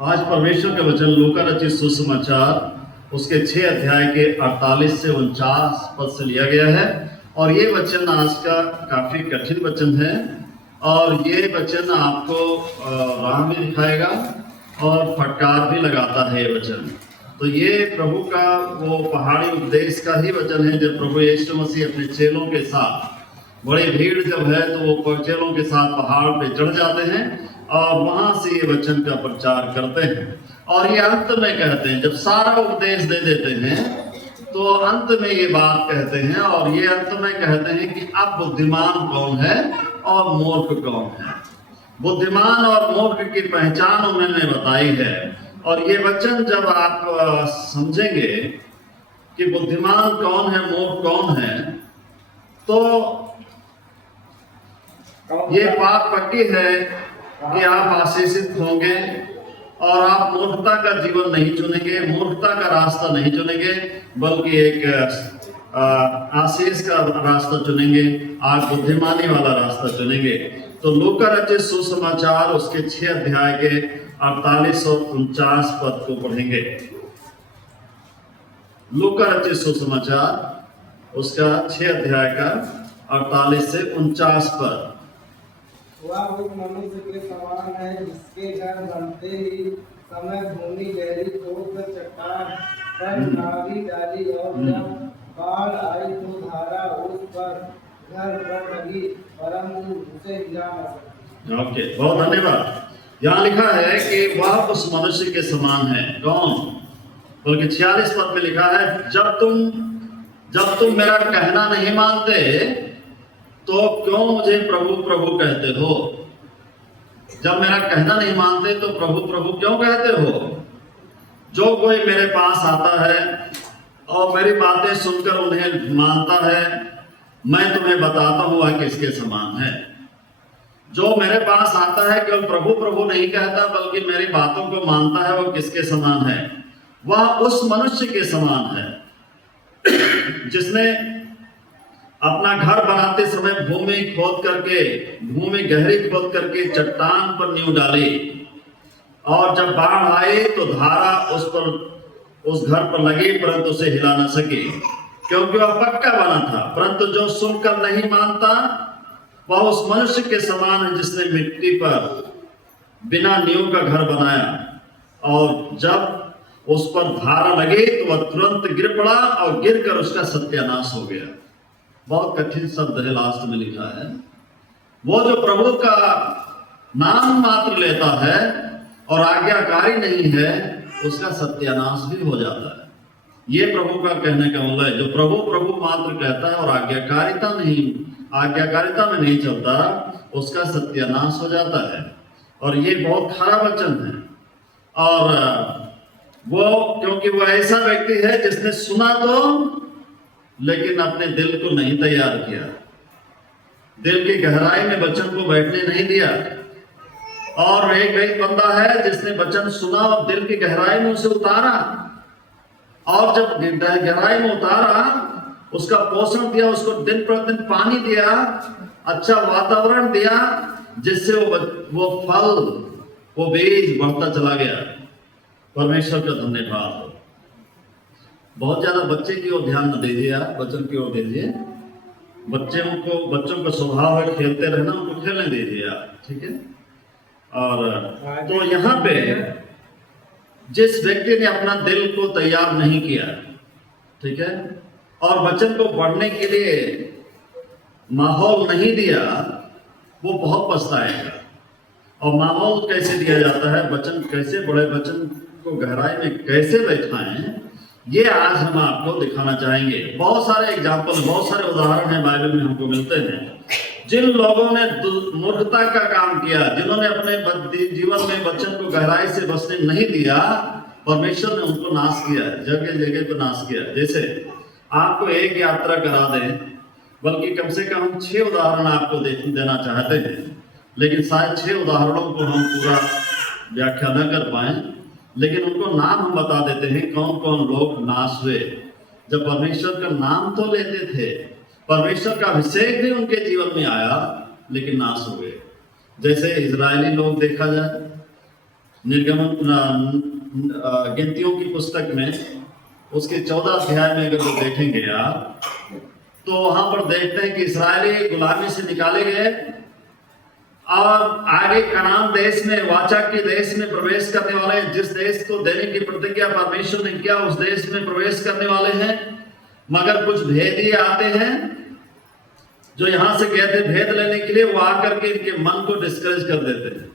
आज परमेश्वर के वचन लूका रचित सुसमाचार उसके 6 अध्याय के 48 से 49 पद से लिया गया है। और ये वचन आज का काफी कठिन वचन है और ये वचन आपको राह में दिखाएगा और फटकार भी लगाता है ये वचन। तो ये प्रभु का वो पहाड़ी उपदेश का ही वचन है जब प्रभु यीशु मसीह अपने चेलों के साथ, बड़ी भीड़ जब है तो वो चेलों के साथ पहाड़ पे चढ़ जाते हैं और वहां से ये वचन का प्रचार करते हैं। और ये अंत में कहते हैं, जब सारा उपदेश दे देते हैं तो अंत में ये बात कहते हैं और ये अंत में कहते हैं कि अब बुद्धिमान कौन है और मूर्ख कौन है। बुद्धिमान और मूर्ख की पहचान उन्होंने बताई है। और ये वचन जब आप समझेंगे कि बुद्धिमान कौन है मूर्ख कौन है, तो ये बात पक्की है कि आप आशीषित होंगे और आप मूर्खता का जीवन नहीं चुनेंगे, मूर्खता का रास्ता नहीं चुनेंगे, बल्कि एक आशीष का रास्ता चुनेंगे, आप बुद्धिमानी वाला रास्ता चुनेंगे। तो लूका रचित सुसमाचार उसके 6 अध्याय के 48 और 49 पद को पढ़ेंगे। लूका रचित सुसमाचार उसका 6 अध्याय का 48 से 49 पद। वह उस मनुष्य के समान है जिसके घर बनते ही समय भूमि गहरी खोदकर चट्टान पर नाली डाली और जब बाढ़ आई तो धारा उस पर घर पर लगी, परंतु उसे हिला न सकी। ओके, बहुत धन्यवाद। यहाँ लिखा है कि वह उस मनुष्य के समान है। कौन? बल्कि 46 पद में लिखा है, जब तुम मेरा कहना नहीं मानते तो क्यों मुझे प्रभु प्रभु कहते हो? जब मेरा कहना नहीं मानते तो प्रभु प्रभु क्यों कहते हो? जो कोई मेरे पास आता है और मेरी बातें सुनकर उन्हें मानता है, मैं तुम्हें बताता हूं वह किसके समान है। जो मेरे पास आता है केवल प्रभु प्रभु नहीं कहता बल्कि मेरी बातों को मानता है, वह किसके समान है? वह उस मनुष्य के समान है जिसने अपना घर बनाते समय भूमि गहरी खोद करके चट्टान पर नींव डाली और जब बाढ़ आई तो धारा उस घर पर लगी, परंतु उसे हिला न सकी क्योंकि वह पक्का बना था। परंतु जो सुनकर नहीं मानता वह उस मनुष्य के समान है जिसने मिट्टी पर बिना नींव का घर बनाया और जब उस पर धारा लगी तो वह तुरंत गिर पड़ा और गिरकर उसका सत्यानाश हो गया। बहुत कठिन शब्द है, लास्ट में लिखा है, वो जो प्रभु का नाम मात्र लेता है और आज्ञाकारी नहीं है उसका सत्यानाश भी हो जाता है। ये प्रभु का कहने का मतलब है, जो प्रभु प्रभु मात्र कहता है और आज्ञाकारिता में नहीं चलता उसका सत्यानाश हो जाता है। और ये बहुत खराब वचन है। और वो क्योंकि वो ऐसा व्यक्ति है जिसने सुना तो लेकिन अपने दिल को नहीं तैयार किया, दिल की गहराई में वचन को बैठने नहीं दिया। और एक बंदा है जिसने वचन सुना और दिल की गहराई में उसे उतारा और जब गहराई में उतारा उसका पोषण दिया, उसको दिन प्रतिदिन पानी दिया, अच्छा वातावरण दिया, जिससे वो फल वो बीज बढ़ता चला गया। परमेश्वर का धन्यवाद हो। बहुत ज्यादा बच्चे की ओर ध्यान न दीजिए, आप वचन की ओर दीजिए। बच्चों का स्वभाव है खेलते रहना, उनको खेलने दीजिए आप, ठीक है। और तो यहाँ पे जिस व्यक्ति ने अपना दिल को तैयार नहीं किया, ठीक है, और वचन को बढ़ने के लिए माहौल नहीं दिया, वो बहुत पछताएगा। और माहौल कैसे दिया जाता है, वचन कैसे बढ़े, वचन को गहराई में कैसे बैठाएं, ये आज हम आपको दिखाना चाहेंगे। बहुत सारे एग्जाम्पल, बहुत सारे उदाहरण है बाइबल में हमको मिलते हैं जिन लोगों ने मूर्खता का काम किया, जिन्होंने अपने जीवन में वचन को गहराई से बसने नहीं दिया, परमेश्वर ने उनको नाश किया, जगह जगह पर नाश किया। जैसे आपको एक यात्रा करा दें, बल्कि कम से कम 6 उदाहरण आपको देना चाहते हैं, लेकिन शायद 6 उदाहरणों को हम पूरा व्याख्या न कर पाए, लेकिन उनको नाम हम बता देते हैं कौन कौन लोग नाश हुए जब परमेश्वर का नाम तो लेते थे, परमेश्वर का अभिषेक भी उनके जीवन में आया, लेकिन नाश हो गए। जैसे इजरायली लोग देखा जाए, गिनतियों की पुस्तक में उसके 14 अध्याय में अगर वो देखेंगे आप, तो वहां पर देखते हैं कि इस्राएली गुलामी से निकाले गए और आगे कनान देश में, वाचा के देश में प्रवेश करने वाले हैं। जिस देश को देने की प्रतिज्ञा परमेश्वर ने किया, उस देश में प्रवेश करने वाले हैं। मगर कुछ भेदिए आते हैं जो यहां से गए थे भेद लेने के लिए, वो आकर के इनके मन को डिस्करेज कर देते हैं।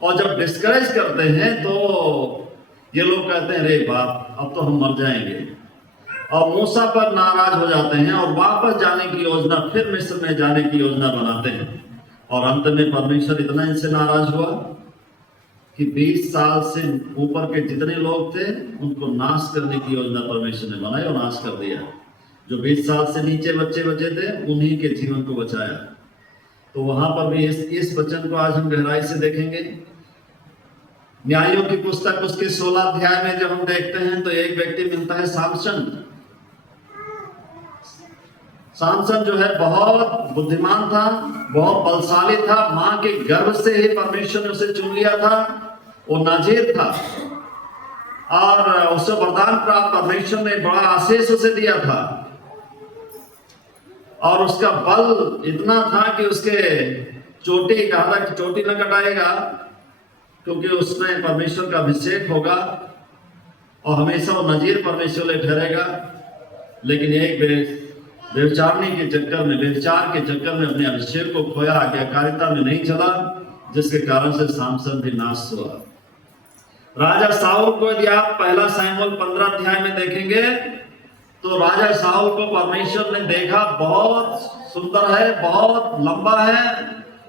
और जब डिस्करेज करते हैं तो ये लोग कहते हैं अरे बाप, अब तो हम मर जाएंगे, और मूसा पर नाराज हो जाते हैं और वापस जाने की योजना, फिर मिस्र में जाने की योजना बनाते हैं। और अंत में परमेश्वर इतना इनसे नाराज हुआ कि 20 साल से ऊपर के जितने लोग थे उनको नाश करने की योजना परमेश्वर ने बनाई और नाश कर दिया। जो 20 साल से नीचे बच्चे बचे थे उन्हीं के जीवन को बचाया। तो वहां पर भी इस वचन को आज हम गहराई से देखेंगे। न्यायों की पुस्तक उसके 16 अध्याय में जब हम देखते हैं तो एक व्यक्ति मिलता है सामसन। सामसन जो है बहुत बुद्धिमान था, बहुत बलशाली था, मां के गर्भ से ही परमेश्वर ने उसे चुन लिया था। वो नाजीर था और उसे वरदान प्राप्त परमेश्वर ने बड़ा आशीष उसे दिया था। और उसका बल इतना था कि उसके चोटी, कहा था कि चोटी न कटाएगा क्योंकि उसमें परमेश्वर का अभिषेक होगा और हमेशा वो नजीर परमेश्वर ले ठहरेगा। लेकिन एक व्यभिचारनी के चक्कर में, व्यभिचार के चक्कर में अपने अभिषेक को खोया, आज्ञाकारिता में नहीं चला, जिसके कारण से सामसन भी नाश हुआ। राजा साउल को यदि आप पहला शमूएल 15 अध्याय में देखेंगे तो राजा साउल को परमेश्वर ने देखा, बहुत सुंदर है, बहुत लंबा है,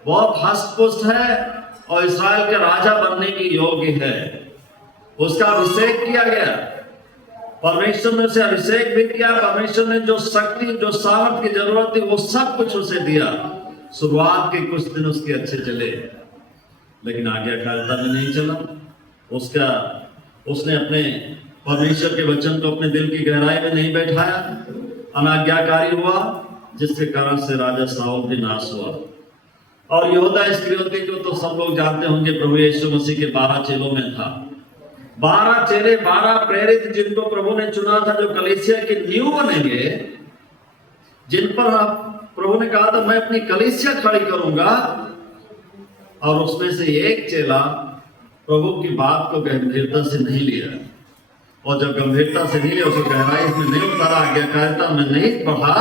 बहुत हष्ट-पुष्ट है और इस्राएल के राजा बनने की योग्य है। उसका अभिषेक किया गया, परमेश्वर ने उसे अभिषेक भी किया। परमेश्वर ने जो शक्ति, जो सामर्थ की जरूरत थी वो सब कुछ उसे दिया। शुरुआत के कुछ दिन उसके अच्छे चले, लेकिन आज्ञाकारिता में नहीं चला। उसने अपने परमेश्वर के वचन को अपने दिल की गहराई में नहीं बैठाया, अनाज्ञाकारी हुआ, जिसके कारण से राजा साउल भी नाश हुआ। और यहूदा इस्करियोती को तो सब लोग जानते होंगे, प्रभु यीशु मसीह के 12 चेलों में था। 12 चेले, 12 प्रेरित जिनको प्रभु ने चुना था, जो कलीसिया की नींव बनेंगे, जिन पर प्रभु ने कहा था मैं अपनी कलीसिया खड़ी करूंगा। और उसमें से एक चेला प्रभु की बात को गंभीरता से नहीं लिया, और जब गंभीरता से नहीं लिया, उसे गहराई में नहीं उतारा, आज्ञाकारिता में नहीं बढ़ा,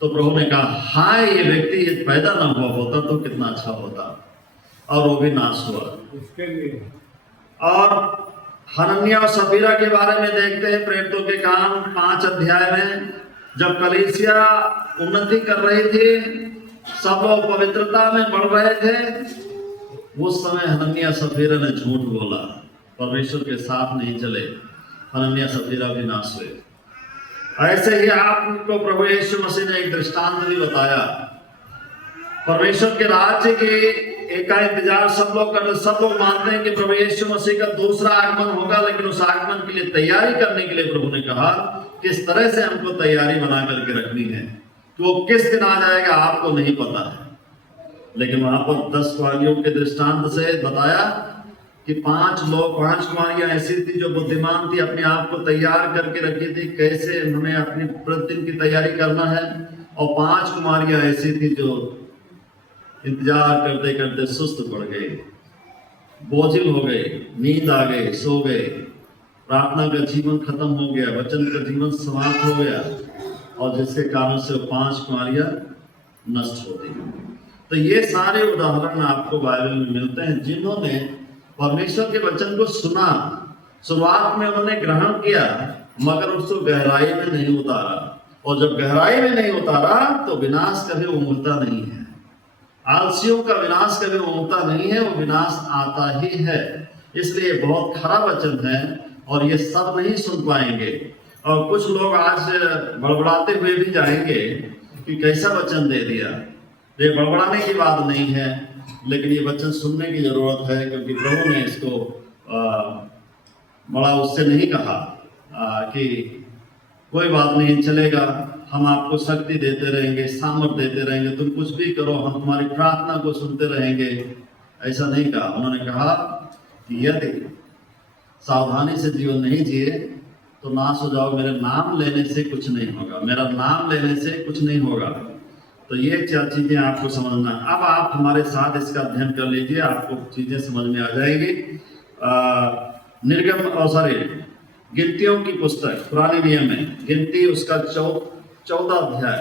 तो प्रभु ने कहा हाय, ये व्यक्ति ये पैदा ना हुआ होता तो कितना अच्छा होता। और वो भी नाश हुआ। और हनन्याह और सफीरा के बारे में देखते हैं प्रेरितों के काम 5 अध्याय में, जब कलीसिया उन्नति कर रही थी, सब लोग पवित्रता में बढ़ रहे थे, उस समय हनन्याह सफीरा ने झूठ बोला, परमेश्वर के साथ नहीं चले, हनन्याह सफीरा भी नाश हुए। ऐसे ही आपको प्रभु यीशु मसीह ने एक दृष्टांत भी बताया। परमेश्वर के राज्य के का इंतजार सब लोग कर, सब लोग मानते हैं कि प्रभु यीशु मसीह का दूसरा आगमन होगा, लेकिन उस आगमन के लिए तैयारी करने के लिए प्रभु ने कहा किस तरह से हमको तैयारी बना करके रखनी है, कि वो किस दिन आ जाएगा आपको नहीं पता है। लेकिन वहां पर 10 कुमारियों के दृष्टांत से बताया कि 5 कुमारियां ऐसी थी जो बुद्धिमान थी, अपने आप को तैयार करके रखी थी कैसे हमें अपनी प्रतिदिन की तैयारी करना है, और 5 कुमारियां ऐसी थी जो इंतजार करते करते सुस्त पड़ गई, बोझिल हो गए, नींद आ गए, सो गए, प्रार्थना का जीवन खत्म हो गया, वचन का जीवन समाप्त हो गया, और जिसके कारण से 5 कुमारियां नष्ट होती हैं। तो ये सारे उदाहरण आपको बाइबल में मिलते हैं, जिन्होंने परमेश्वर के वचन को सुना, शुरुआत में उन्होंने ग्रहण किया, मगर उसको गहराई में नहीं उतारा, और जब गहराई में नहीं उतारा तो विनाश कभी उमड़ता नहीं है। आलसियों का विनाश कभी उमड़ता नहीं है, वो विनाश आता ही है। इसलिए बहुत खरा वचन है और ये सब नहीं सुन पाएंगे। और कुछ लोग आज बड़बड़ाते हुए भी जाएंगे कि कैसा वचन दे दिया। ये बड़बड़ाने की बात नहीं है, लेकिन ये वचन सुनने की जरूरत है, क्योंकि प्रभु ने इसको बड़ा उससे नहीं कहा कि कोई बात नहीं चलेगा, हम आपको शक्ति देते रहेंगे, सामर्थ देते रहेंगे, तुम कुछ भी करो, हम तुम्हारी प्रार्थना को सुनते रहेंगे। ऐसा नहीं कहा। उन्होंने कहा कि यदि सावधानी से जीवन नहीं जिए तो नाश हो जाओ। मेरे नाम लेने से कुछ नहीं होगा, मेरा नाम लेने से कुछ नहीं होगा। तो ये चार चीजें आपको समझना। अब आप हमारे साथ इसका अध्ययन कर लीजिए, आपको चीजें समझ में आ जाएगी। गिनतियों की पुस्तक पुराने नियम में गिनती उसका 14 अध्याय,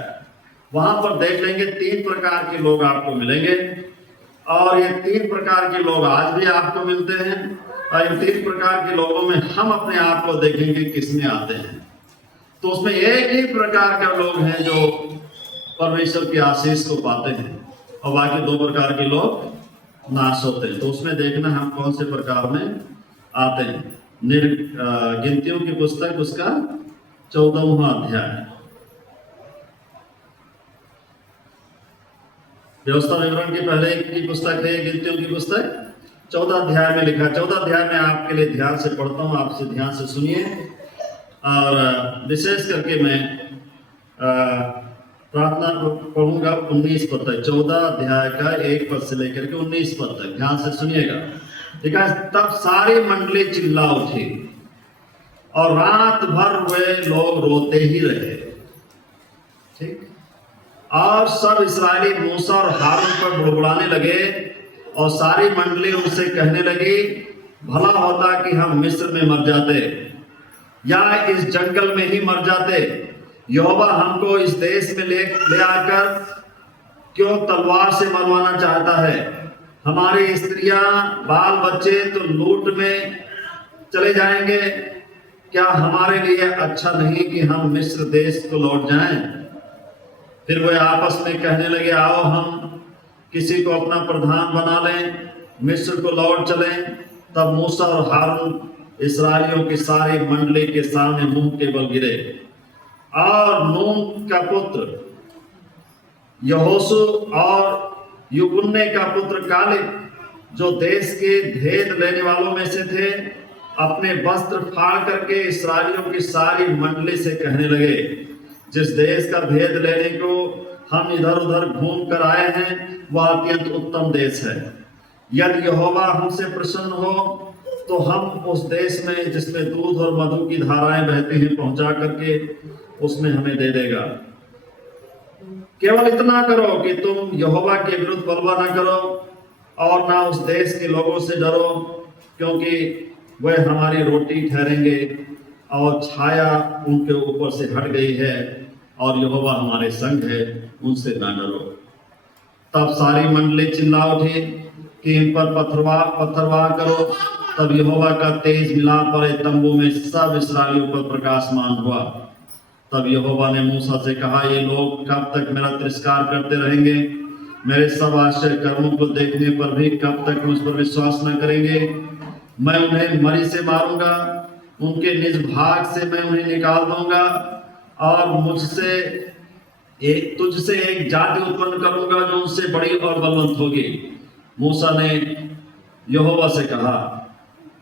वहां पर देख लेंगे 3 प्रकार के लोग आपको मिलेंगे, और ये 3 प्रकार के लोग आज भी आपको मिलते हैं। और इन 3 प्रकार के लोगों में हम अपने आप को देखेंगे किसमें आते हैं। तो उसमें एक ही प्रकार का लोग हैं जो परमेश्वर की आशीष को पाते हैं, और बाकी 2 प्रकार के लोग नाश होते हैं। तो उसमें देखना हम कौन से प्रकार में आते हैं। गिनतियों की पुस्तक उसका 14वां अध्याय, व्यवस्था विवरण के पहले की पुस्तक है गिनतियों की पुस्तक, 14 अध्याय में लिखा। 14 अध्याय में आपके लिए ध्यान से पढ़ता हूँ, आपसे ध्यान से सुनिए। और विशेष करके मैं प्रार्थना पढ़ूंगा 19 पद तक, 14 अध्याय का 1 पद से लेकर के 19 पद तक, ध्यान से सुनिएगा। देखा, तब सारी मंडली चिल्ला उठी और रात भर वे लोग रोते ही रहे। ठीक, और सब इस्राएली मूसा और हारून पर बुड़बुड़ाने लगे, और सारी मंडली उनसे कहने लगी, भला होता कि हम मिस्र में मर जाते या इस जंगल में ही मर जाते। यहोवा हमको इस देश में ले आकर क्यों तलवार से मरवाना चाहता है? हमारी स्त्रियां बाल बच्चे तो लूट में चले जाएंगे। क्या हमारे लिए अच्छा नहीं कि हम मिस्र देश को लौट जाएं? फिर वे आपस में कहने लगे, आओ हम किसी को अपना प्रधान बना लें, मिस्र को लौट चलें। तब मूसा और हारून इस्राएलियों की सारी मंडली के सामने मुंह के बल गिरे, और नून का पुत्र यहोशू और युपुन्ने का पुत्र कालेब, जो देश के भेद लेने वालों में से थे, अपने वस्त्र फाड़ करके इस्राएलियों की सारी मंडली से कहने लगे, जिस देश का भेद लेने को हम इधर उधर घूम कर आए हैं वह अत्यंत उत्तम देश है। यदि यहोवा हमसे प्रसन्न हो तो हम उस देश में जिसमें दूध और मधु की धाराएं बहती हैं पहुंचा करके उसमें हमें दे देगा। केवल इतना करो कि तुम यहोवा के विरुद्ध बलवा ना करो और ना उस देश के लोगों से डरो, क्योंकि वह हमारी रोटी ठहरेंगे और छाया उनके ऊपर से हट गई है, और यहोवा हमारे संग है, उनसे ना डरो। तब सारी मंडली चिल्ला उठी कि इन पर पत्थरवार करो। तब यहोवा का तेज मिलाप पड़े तंबू में सब इस्राएलियों पर प्रकाशमान हुआ। तब यहोवा ने मूसा से कहा, ये लोग कब तक मेरा तिरस्कार करते रहेंगे? मेरे सब आश्चर्य कर्मों को देखने पर भी कब तक मुझ पर विश्वास न करेंगे? मैं उन्हें मरी से मारूंगा, उनके निज भाग से मैं उन्हें निकाल दूंगा, और तुझसे एक जाति उत्पन्न करूंगा जो उनसे बड़ी और बलवंत होगी। मूसा ने यहोवा से कहा,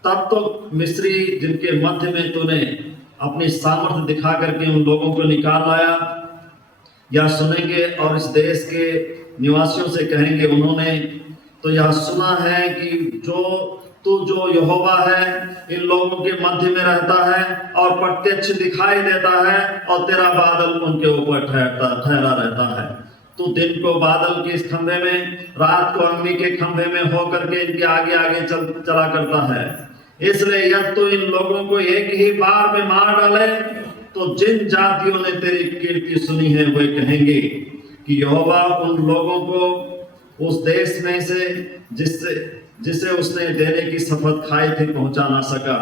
तब तो मिस्री जिनके मध्य में तूने अपनी सामर्थ्य दिखा करके उन लोगों को निकाल लाया, या सुनेंगे और इस देश के निवासियों से कहेंगे, उन्होंने तो यह सुना है कि जो यहोवा है इन लोगों के मध्य में रहता है और प्रत्यक्ष दिखाई देता है, और तेरा बादल उनके ऊपर ठहरा रहता है। तू दिन को बादल के इस खंभे में, रात को अग्नि के खंभे में होकर के इनके आगे आगे चला करता है। इसलिए यदि तू इन लोगों को एक ही बार में मार डाले तो जिन जातियों ने तेरी कीर्ति सुनी है वे कहेंगे कि यहोवा उन लोगों को उस देश में से जिसे उसने देने की शपथ खाई थी पहुंचा ना सका,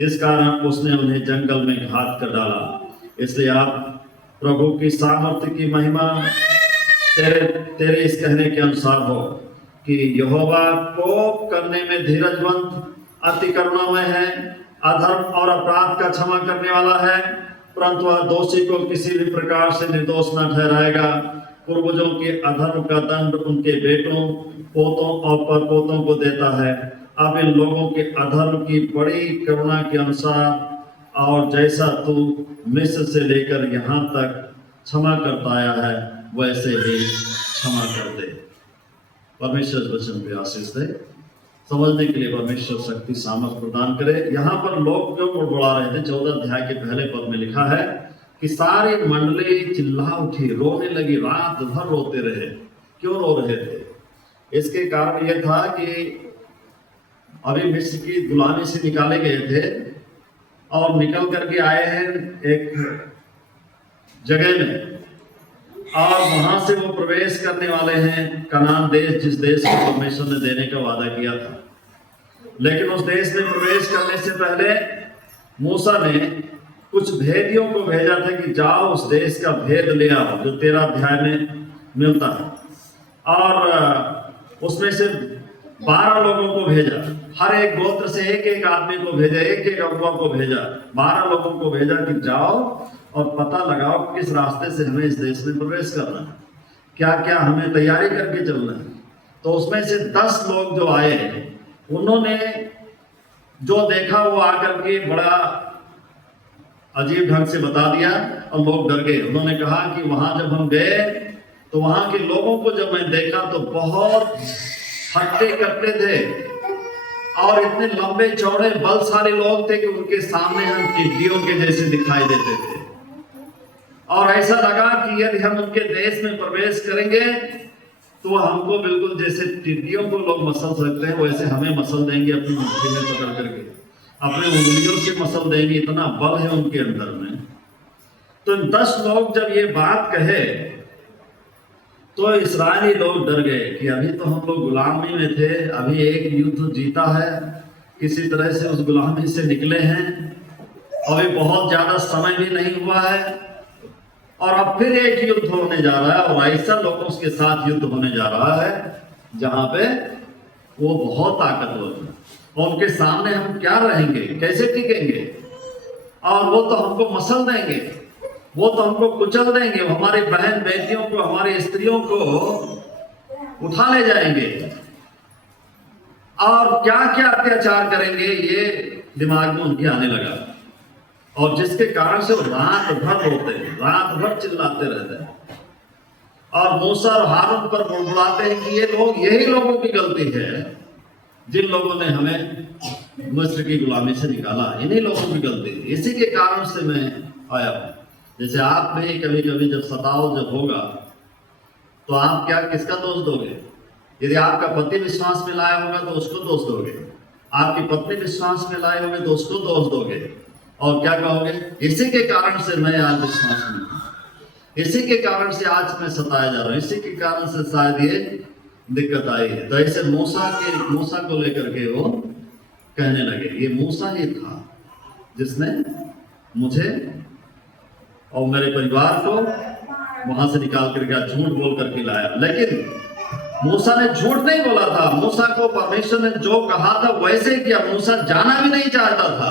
इस कारण उसने उन्हें जंगल में घात कर डाला। इसलिए आप प्रभु की सामर्थ्य की महिमा तेरे इस कहने के अनुसार हो कि यहोवा कोप करने में धीरजवंत, अति करुणामय है, अधर्म और अपराध का क्षमा करने वाला है, परंतु वह दोषी को किसी भी प्रकार से निर्दोष न ठहराएगा। पूर्वजों के अधर्म का दंड उनके बेटों, पोतों और परपोतों को देता है। अब इन लोगों के अधर्म की बड़ी करुणा के अनुसार और जैसा तू मिस्र से लेकर यहाँ तक क्षमा करता आया है वैसे ही क्षमा कर दे। परमेश्वर वचन पे आशीष दे। समझने के लिए परमेश्वर शक्ति सामर्थ प्रदान करे। यहाँ पर लोग क्यों बुड़बुड़ा रहे थे, 14 अध्याय के पहले पद में लिखा है कि सारी मंडली चिल्ला उठी, रोने लगी, रात भर रोते रहे। क्यों रो रहे थे? इसके कारण यह था कि अभी मिस्र की गुलामी से निकाले गए थे और निकल करके आए हैं एक जगह में, और वहां से वो प्रवेश करने वाले हैं कनान देश, जिस देश को परमेश्वर ने देने का वादा किया था। लेकिन उस देश में प्रवेश करने से पहले मूसा ने कुछ भेदियों को भेजा था कि जाओ उस देश का भेद ले आओ, जो 13 अध्याय में मिलता है। और उसमें से 12 लोगों को भेजा, हर एक गोत्र से एक एक आदमी को भेजा, एक एक अगुआ को भेजा, 12 लोगों को भेजा कि जाओ और पता लगाओ किस रास्ते से हमें इस देश में प्रवेश करना है, क्या क्या हमें तैयारी करके चलना है। तो उसमें से 10 लोग जो आए, उन्होंने जो देखा वो आकर के बड़ा अजीब ढंग से बता दिया और लोग डर गए। उन्होंने कहा कि वहां जब हम गए तो वहां के लोगों को जब मैं देखा तो बहुत हट्टे कट्टे थे और इतने लंबे चौड़े बलशाली लोग थे कि उनके सामने हम टिड्डियों के जैसे दिखाई देते थे। और ऐसा लगा कि यदि हम उनके देश में प्रवेश करेंगे तो हमको बिल्कुल जैसे टिड्डियों को लोग मसल सकते हैं वैसे हमें मसल देंगे, अपनी मुट्ठी में पकड़ करके अपने उंगलियों से मसल देंगे, इतना बल है उनके अंदर में। तो 10 लोग जब ये बात कहे तो इस्राएली लोग डर गए कि अभी तो हम लोग गुलामी में थे, अभी एक युद्ध जीता है, किसी तरह से उस गुलामी से निकले हैं, अभी बहुत ज्यादा समय भी नहीं हुआ है और अब फिर एक युद्ध होने जा रहा है और ऐसा लोगों के साथ युद्ध होने जा रहा है जहां पे वो बहुत ताकतवर है और उनके सामने हम क्या रहेंगे, कैसे टिकेंगे, और वो तो हमको मसल देंगे, वो तो हमको कुचल देंगे, हमारी बहन बेटियों को, हमारी स्त्रियों को उठा ले जाएंगे और क्या क्या अत्याचार करेंगे, ये दिमाग में उनके आने लगा। और जिसके कारण से वो रात भर रोते हैं, रात भर चिल्लाते रहते हैं और मूसा और हारून पर बुड़बुड़ाते हैं कि ये लोग, यही लोगों की गलती है जिन लोगों ने हमें मिस्र की गुलामी से निकाला, इन्हीं लोगों की गलती है, इसी के कारण से मैं आया हूं। जैसे आप में कभी कभी जब सताव जब होगा तो आप क्या किसका दोष दोगे? यदि आपका पति विश्वास में लाया होगा तो उसको दोष दोगे, आपकी पत्नी विश्वास में लाए होगे तो उसको दोष दोगे और क्या कहोगे, इसी के कारण से मैं आज विश्वास में हूं, इसी के कारण से आज मैं सताया जा रहा हूं, इसी के कारण से शायद ये दिक्कत आई है। तो ऐसे मूसा को लेकर के वो कहने लगे, ये मूसा ही था जिसने मुझे और मेरे परिवार को वहां से निकाल कर गया, झूठ बोल करके लाया। लेकिन मूसा ने झूठ नहीं बोला था, मूसा को परमेश्वर ने जो कहा था वैसे ही किया। मूसा जाना भी नहीं चाहता था,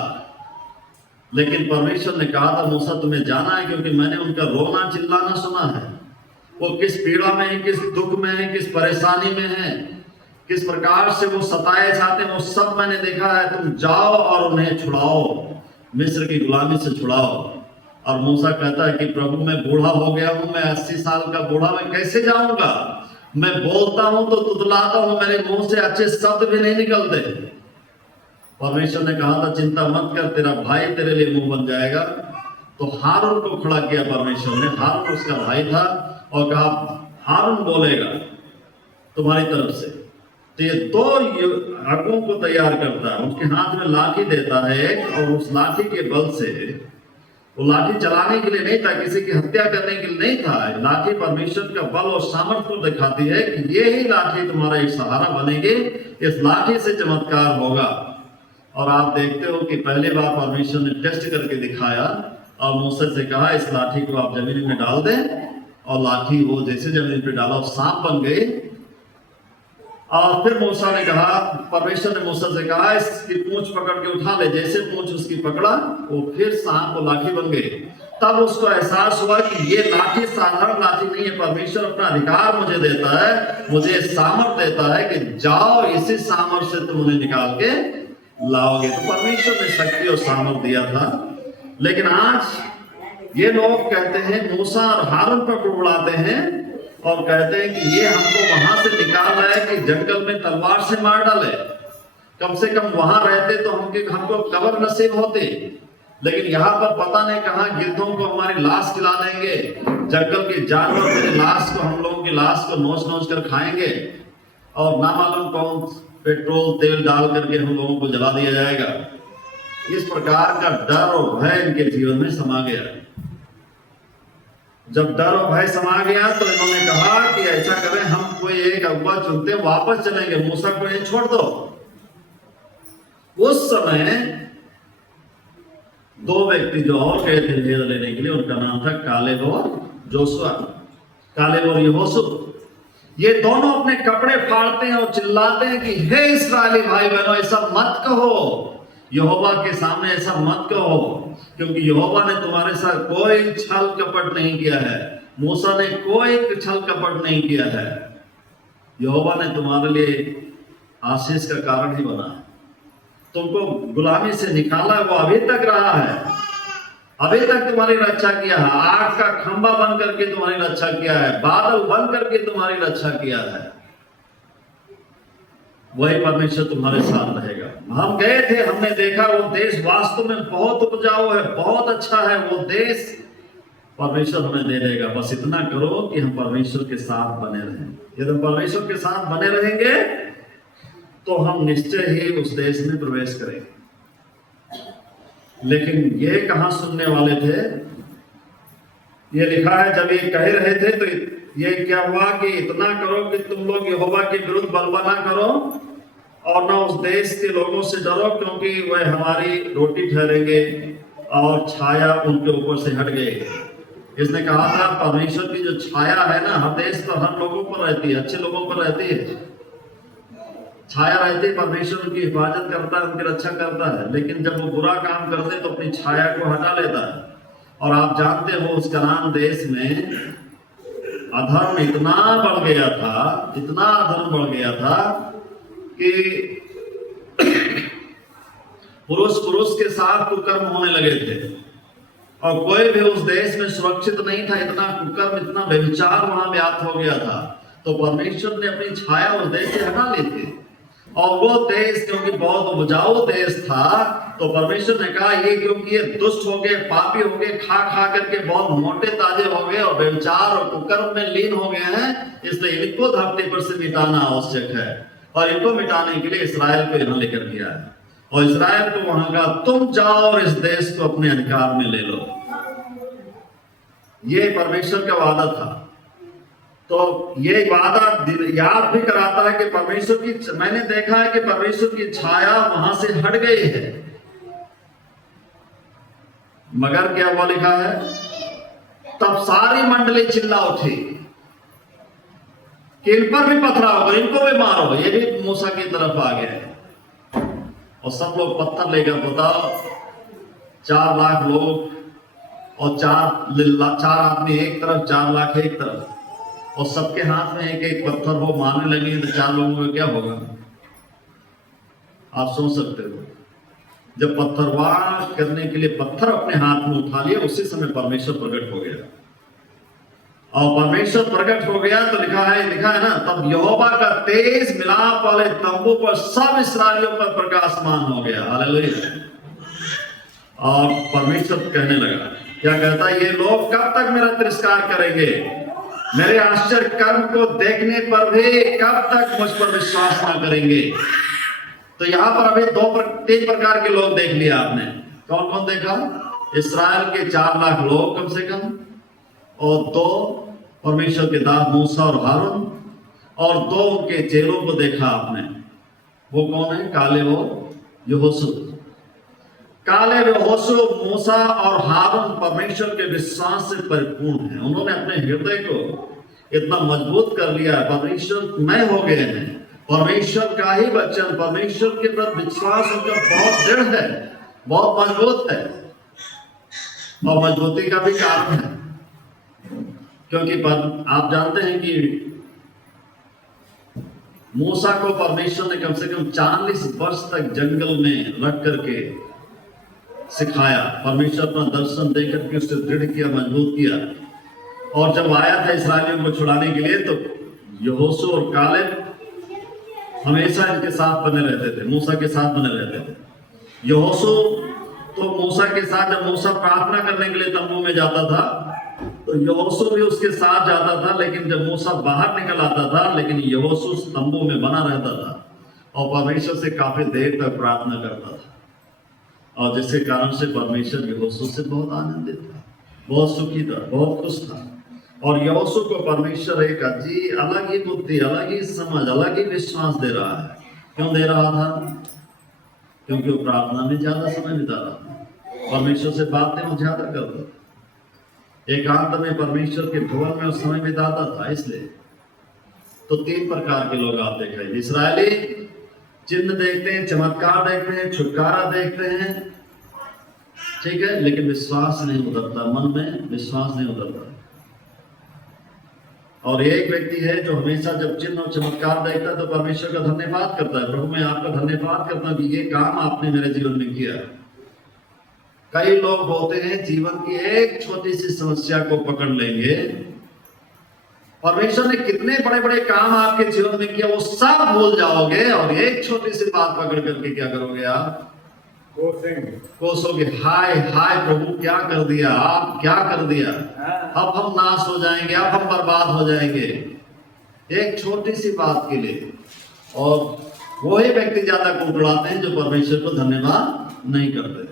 लेकिन परमेश्वर ने कहा था मूसा तुम्हें जाना है, क्योंकि मैंने उनका रोना चिल्लाना सुना है, वो किस पीड़ा में है, किस दुख में है, किस परेशानी में है, किस प्रकार से वो सताए जाते हैं, वो सब मैंने देखा है। तुम जाओ और उन्हें छुड़ाओ, मिस्र की गुलामी से छुड़ाओ। और मूसा कहता है कि प्रभु मैं बूढ़ा हो गया हूं, मैं 80 साल का बूढ़ा, मैं कैसे जाऊंगा, मैं बोलता हूं तो तुतलाता हूं, मेरे मुंह से अच्छे शब्द भी नहीं निकलते। परमेश्वर ने कहा था चिंता मत कर, तेरा भाई तेरे लिए मुंह बन जाएगा। तो हारून को खड़ा किया परमेश्वर ने, हारून उसका भाई था, और कहा हारून बोलेगा तुम्हारी तरफ से। तो ये 2 आगों को तैयार करता है, उसके हाथ में लाठी देता है एक, और उस लाठी के बल से, वो लाठी चलाने के लिए नहीं था, किसी की हत्या करने के लिए नहीं था, लाठी परमेश्वर का बल और सामर्थ्य को दिखाती है कि ये ही लाठी तुम्हारा एक सहारा बनेगी, इस लाठी से चमत्कार होगा। और आप देखते हो कि पहली बार परमेश्वर ने टेस्ट करके दिखाया और मूसा से कहा इस लाठी को आप जमीन में डाल दें, और लाठी वो जैसे जमीन पे डाला सांप बन गई। और फिर मूसा ने कहा, परमेश्वर ने मूसा से कहा इसकी पूंछ पकड़ के उठा ले, जैसे पूंछ उसकी पकड़ा वो फिर सांप और लाठी बन गई। तब उसको एहसास हुआ कि ये लाठी साधारण लाठी नहीं है, परमेश्वर अपना अधिकार मुझे देता है, मुझे सामर्थ देता है कि जाओ इसी सामर्थ से तुम उन्हें निकाल के लाओगे। तो परमेश्वर ने शक्ति और सामर्थ दिया था। लेकिन आज ये लोग कहते हैं, मूसा और हारून पर बुड़बुड़ाते हैं और कहते हैं कि ये हमको वहां से निकाल रहा है कि जंगल में तलवार से मार डाले, कम से कम वहां रहते तो हमको कब्र नसीब होती। लेकिन यहाँ पर पता नहीं कहाँ गिद्धों को हमारी लाश खिला देंगे, जंगल के जानवर मेरी लाश को, हम लोगों की लाश को नोच नोच कर खाएंगे, और ना मालूम कौन पेट्रोल तेल डाल करके हम लोगों को जला दिया जाएगा। इस प्रकार का डर और भय इनके जीवन में समा गया। जब डर और भय समा गया तो इन्होंने कहा कि ऐसा करें, हम कोई एक अगुआ चुनते हैं, वापस चलेंगे, मूसा को यहीं छोड़ दो। उस समय दो व्यक्ति जो और गए थे भेद लेने के लिए, उनका नाम था कालेब और जोशुआ, कालेब और यहोशू। ये दोनों अपने कपड़े फाड़ते हैं और चिल्लाते हैं कि हे इस्राएली भाई बहनों, ऐसा मत कहो, यहोवा के सामने ऐसा मत कहो, क्योंकि यहोवा ने तुम्हारे साथ कोई छल कपट नहीं किया है, मूसा ने कोई छल कपट नहीं किया है। यहोवा ने तुम्हारे लिए आशीष का कारण ही बना है, तुमको गुलामी से निकाला, वो अभी तक रहा है, अभी तक तुम्हारी रक्षा किया है, आग का खंभा बन करके तुम्हारी रक्षा किया है, बादल बन करके तुम्हारी रक्षा किया है। वही परमेश्वर तुम्हारे साथ रहेगा। हम गए थे, हमने देखा वो देश वास्तव में बहुत उपजाऊ है, बहुत अच्छा है, वो देश परमेश्वर हमें दे देगा। बस इतना करो कि हम परमेश्वर के साथ बने रहें। यदि हम परमेश्वर के साथ बने रहेंगे तो हम निश्चय ही उस देश में प्रवेश करेंगे। लेकिन ये कहां सुनने वाले थे? ये लिखा है, जब ये कह रहे थे तो ये क्या हुआ कि इतना करो कि तुम लोग यहोवा के विरुद्ध बलवा ना करो और ना उस देश के लोगों से डरो, क्योंकि वह हमारी रोटी ठहरेंगे, और छाया उनके ऊपर से हट गई। इसने कहा था परमेश्वर की जो छाया है ना, हर देश पर हर लोगों पर रहती है, अच्छे लोगों पर रहती है, छाया रहती है, परमेश्वर उनकी हिफाजत करता है, उनकी रक्षा करता है। लेकिन जब वो बुरा काम करते हैं तो अपनी छाया को हटा लेता है। और आप जानते हो उस कनान देश में अधर्म इतना बढ़ गया था, इतना अधर्म बढ़ गया था कि पुरुष के साथ कुकर्म होने लगे थे, और कोई भी उस देश में सुरक्षित नहीं था। इतना कुकर्म, इतना व्यभिचार वहां व्याप्त हो गया था। तो परमेश्वर ने अपनी छाया उस देश से हटा ली थी, और वो देश क्योंकि बहुत उपजाऊ देश था, तो परमेश्वर ने कहा ये क्योंकि ये दुष्ट हो गए, पापी हो गए, खा खा करके बहुत मोटे ताजे हो गए और व्यभिचार और कुकर्म में लीन हो गए हैं, इसलिए इनको धरती पर से मिटाना आवश्यक है। और इनको मिटाने के लिए इसराइल को यहाँ लेकर गया है, और इसराइल को वहां का तुम जाओ और इस देश को अपने अधिकार में ले लो। ये परमेश्वर का वादा था। तो ये वादा याद भी कराता है कि परमेश्वर की, मैंने देखा है कि परमेश्वर की छाया वहां से हट गई है, मगर क्या हुआ लिखा है, तब सारी मंडली चिल्ला उठी कि इन पर भी पथराओ, इनको भी मारो। ये भी मूसा की तरफ आ गए और सब लोग पत्थर लेकर, बताओ 4 लाख लोग और 4 आदमी एक तरफ, 4 लाख एक तरफ, और सबके हाथ में एक एक पत्थर हो, मारने लगे तो 4 लोगों में क्या होगा? आप सोच सकते हो। जब पत्थरवार करने के लिए पत्थर अपने हाथ में उठा लिया, उसी समय परमेश्वर प्रकट हो गया। और परमेश्वर प्रकट हो गया तो लिखा है ना, तब यहोवा का तेज मिलाप वाले तंबू पर सब इस्राएलियों पर प्रकाशमान हो गया। हालेलुया। और परमेश्वर कहने लगा, क्या कहता है, ये लोग कब तक मेरा तिरस्कार करेंगे? मेरे आश्चर्य कर्म को देखने पर भी कब तक मुझ पर विश्वास ना करेंगे? तो यहाँ पर अभी 3 प्रकार के लोग देख लिया आपने। कौन कौन देखा? इस्राएल के 4 लाख लोग कम से कम, और 2 परमेश्वर के दास मूसा और हारून, और 2 उनके चेलों को देखा आपने। वो कौन है? कालेब और यहोशू। कालेब, यहोशू, मूसा और हारून परमेश्वर के विश्वास से परिपूर्ण हैं। उन्होंने अपने हृदय को इतना मजबूत कर लिया, परमेश्वर में हो गए हैं, परमेश्वर का ही वचन, परमेश्वर के प्रति विश्वास उनका बहुत दृढ़ है, बहुत मजबूत है। और मजबूती का भी कारण है क्योंकि आप जानते हैं कि मूसा को परमेश्वर ने कम से कम 40 वर्ष तक जंगल में रख करके सिखाया। परमेश्वर अपना दर्शन देकर के उससे दृढ़ किया, मजबूत किया। और जब आया था इस्राएलियों को छुड़ाने के लिए, तो यहोशू और कालेब हमेशा इनके साथ बने रहते थे, मूसा के साथ बने रहते थे। यहोशू तो मूसा के साथ, जब मूसा प्रार्थना करने के लिए तंबू में जाता था तो यहोशू भी उसके साथ जाता था, लेकिन जब मूसा बाहर निकल आता था, लेकिन यहोशू तंबू में बना रहता था और परमेश्वर से काफी देर तक प्रार्थना करता था, और जिसके कारण से परमेश्वर यहोशू से बहुत आनंदित था, बहुत सुखी था, बहुत खुश था। और यहोशू को परमेश्वर एक अलग ही बुद्धि, अलग ही समझ, अलग ही विश्वास दे रहा है। क्यों दे रहा था? क्योंकि वो प्रार्थना में ज्यादा समय बिता रहा था, परमेश्वर से बातें वो ज्यादा करता था, एकांत में परमेश्वर के भवन में उस समय बिताता था। इसलिए तो 3 प्रकार के लोग आप देख रहे हैं। इस्राएली चिन्ह देखते हैं, चमत्कार देखते हैं, छुटकारा देखते हैं, ठीक है, लेकिन विश्वास नहीं उतरता, मन में विश्वास नहीं उतरता। और एक व्यक्ति है जो हमेशा जब चिन्ह और चमत्कार देखता है तो परमेश्वर का धन्यवाद करता है, प्रभु मैं आपका धन्यवाद करता हूं कि ये काम आपने मेरे जीवन में किया। कई लोग होते हैं जीवन की एक छोटी सी समस्या को पकड़ लेंगे, परमेश्वर ने कितने बड़े बड़े काम आपके जीवन में किया वो सब भूल जाओगे, और एक छोटी सी बात पकड़ करके क्या करोगे? आप कोसोगे, हाय हाय प्रभु क्या कर दिया, आप क्या कर दिया, अब हम नाश हो जाएंगे, अब हम बर्बाद हो जाएंगे, एक छोटी सी बात के लिए। और वही व्यक्ति ज्यादा कुड़कुड़ाते हैं जो परमेश्वर को धन्यवाद नहीं करते।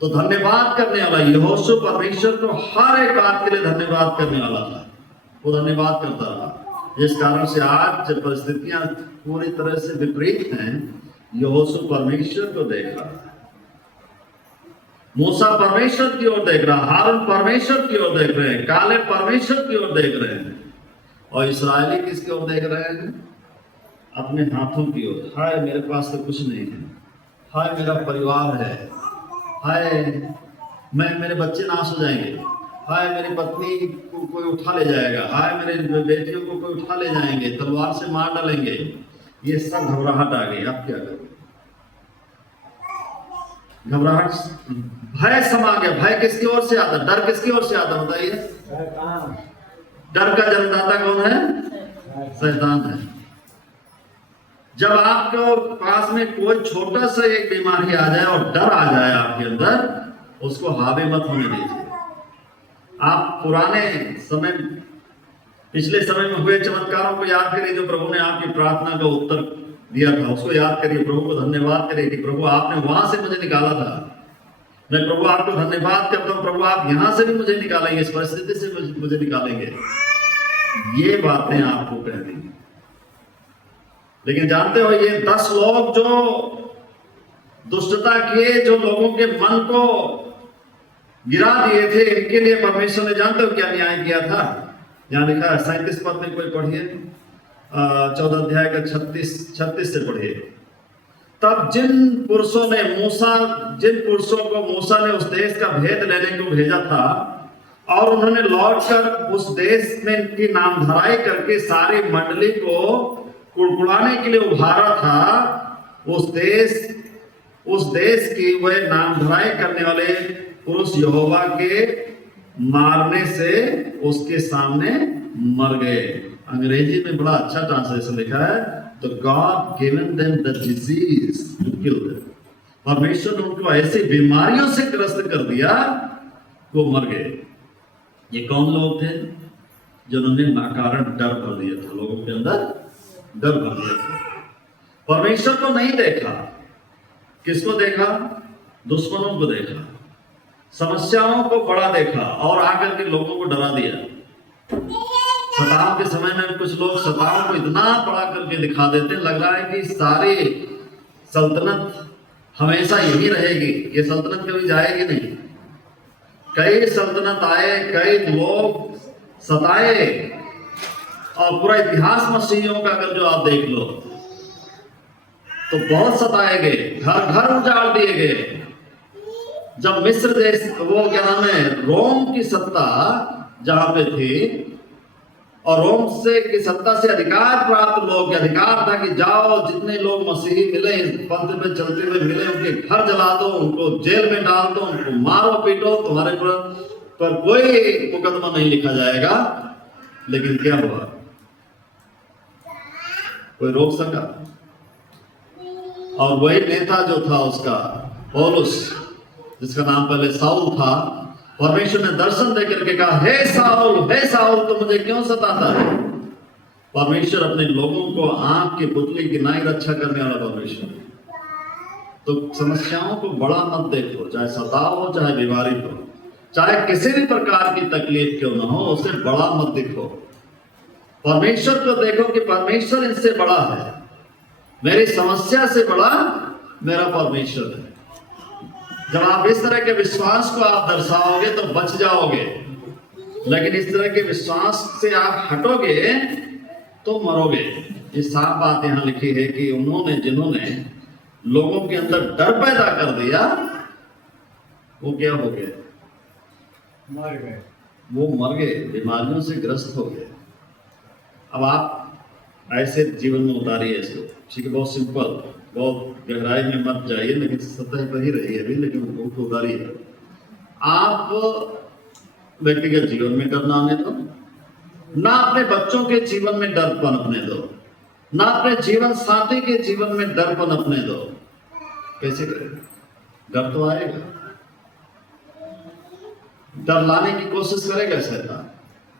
तो धन्यवाद करने वाला यहोशू परमेश्वर को हर एक बात के लिए धन्यवाद करने वाला था, वो धन्यवाद करता रहा। जिस कारण से आज जब परिस्थितियां पूरी तरह से विपरीत हैं, यहोशू परमेश्वर को देख रहा है, मूसा परमेश्वर की ओर देख रहा, हारून परमेश्वर की ओर देख रहे हैं, काले परमेश्वर की ओर देख रहे हैं, और इस्राएली किसकी ओर देख रहे हैं? अपने हाथों की ओर। हाय मेरे पास तो कुछ नहीं है, हाय मेरा परिवार है, हाय मेरे बच्चे नाश हो जाएंगे, हाय मेरी पत्नी को कोई उठा ले जाएगा, हाय मेरे बेटियों को कोई उठा ले जाएंगे, तलवार से मार डालेंगे। ये सब घबराहट आ गई। आप क्या करोगे? घबराहट, भय समा गया। भय किसकी ओर से आता? डर किसकी ओर से आता? बताइए। डर का जन्मदाता कौन है? शैतान है। जब आपको पास में कोई छोटा सा एक बीमारी आ जाए और डर आ जाए आपके अंदर, उसको हावी मत होने दीजिए। आप पुराने समय, पिछले समय में हुए चमत्कारों को याद करिए, जो प्रभु ने आपकी प्रार्थना का उत्तर दिया था, उसको याद करिए, प्रभु को धन्यवाद करिए कि प्रभु आपने वहां से मुझे निकाला था। मैं प्रभु आपको धन्यवाद करता हूं, प्रभु आप यहां से भी मुझे निकालेंगे, इस परिस्थिति से मुझे निकालेंगे। ये बातें आपको कहनी। लेकिन जानते हो, ये 10 लोग जो दुष्टता किए, जो लोगों के मन को गिरा दिए थे, इनके लिए परमेश्वर ने जानते हो क्या न्याय किया था? यहाँ लिखा है 37 पद में, कोई पढ़िए, 14 अध्याय का 36 से पढ़िए। तब जिन पुरुषों को मूसा ने उस देश का भेद लेने को भेजा था, और उन्होंने लौटकर उस देश में की नामधराई करके सारी मंडली को कुड़कुड़ाने के लिए उभारा था, उस देश की वह नामधराई करने वाले पुरुष यहोवा के मारने से उसके सामने मर गए। अंग्रेजी में बड़ा अच्छा ट्रांसलेशन लिखा है, तो God given them the disease to kill them। परमेश्वर ने उनको ऐसी बीमारियों से ग्रस्त कर दिया, वो मर गए। ये कौन लोग थे? जिन्होंने नाकारण डर भर दिया था, लोगों के अंदर डर भर दिया था। परमेश्वर को नहीं देखा, किसको देखा? दुश्मनों को देखा, समस्याओं को बड़ा देखा, और आकर के लोगों को डरा दिया। सताव के समय में कुछ लोग सताव को इतना बड़ा करके दिखा देते, लग रहा है कि सारी सल्तनत हमेशा यही रहेगी, ये सल्तनत कभी जाएगी नहीं। कई सल्तनत आए, कई लोग सताए, और पूरा इतिहास मसीहियों का अगर जो आप देख लो तो बहुत सताए गए, घर घर उजाड़ दिए गए। जब मिस्र देश, वो क्या नाम है, रोम की सत्ता जहां पे थी, और रोम से की सत्ता से अधिकार प्राप्त लोग, अधिकार था कि जाओ जितने लोग मसीही मिले, पंथ में चलते हुए मिले, उनके घर जला दो, उनको जेल में डाल दो, उनको मारो पीटो, तुम्हारे पर कोई मुकदमा नहीं लिखा जाएगा। लेकिन क्या हुआ? कोई रोक सका? और वही नेता जो था उसका पौलुस, जिसका नाम पहले साउल था, परमेश्वर ने दर्शन देकर के कहा, हे साउल तो मुझे क्यों सताता है? परमेश्वर अपने लोगों को आंख की पुतली की नाई रक्षा करने वाला परमेश्वर। तो समस्याओं को बड़ा मत देखो, चाहे सताव हो, चाहे बीमारी हो, चाहे किसी भी प्रकार की तकलीफ क्यों ना हो, उसे बड़ा मत देखो। परमेश्वर को देखो कि परमेश्वर इससे बड़ा है, मेरी समस्या से बड़ा मेरा परमेश्वर है। जब आप इस तरह के विश्वास को आप दर्शाओगे तो बच जाओगे, लेकिन इस तरह के विश्वास से आप हटोगे तो मरोगे। ये साफ बात यहाँ लिखी है कि उन्होंने, जिन्होंने लोगों के अंदर डर पैदा कर दिया, वो क्या हो गए? मर गए। वो मर गए, बीमारियों से ग्रस्त हो गए। अब आप ऐसे जीवन में उतारिए इसको, ठीक है? बहुत सिंपल, बहुत गहराई में मत जाइए, लेकिन सतह पर ही रहिए अभी, लेकिन उसको उतारिए। आप व्यक्तिगत जीवन में डर ना आने दो, ना अपने बच्चों के जीवन में डर पनपने दो, ना अपने जीवन साथी के जीवन में डर पनपने दो। कैसे करें? डर तो आएगा, डर लाने की कोशिश करेगा शैतान,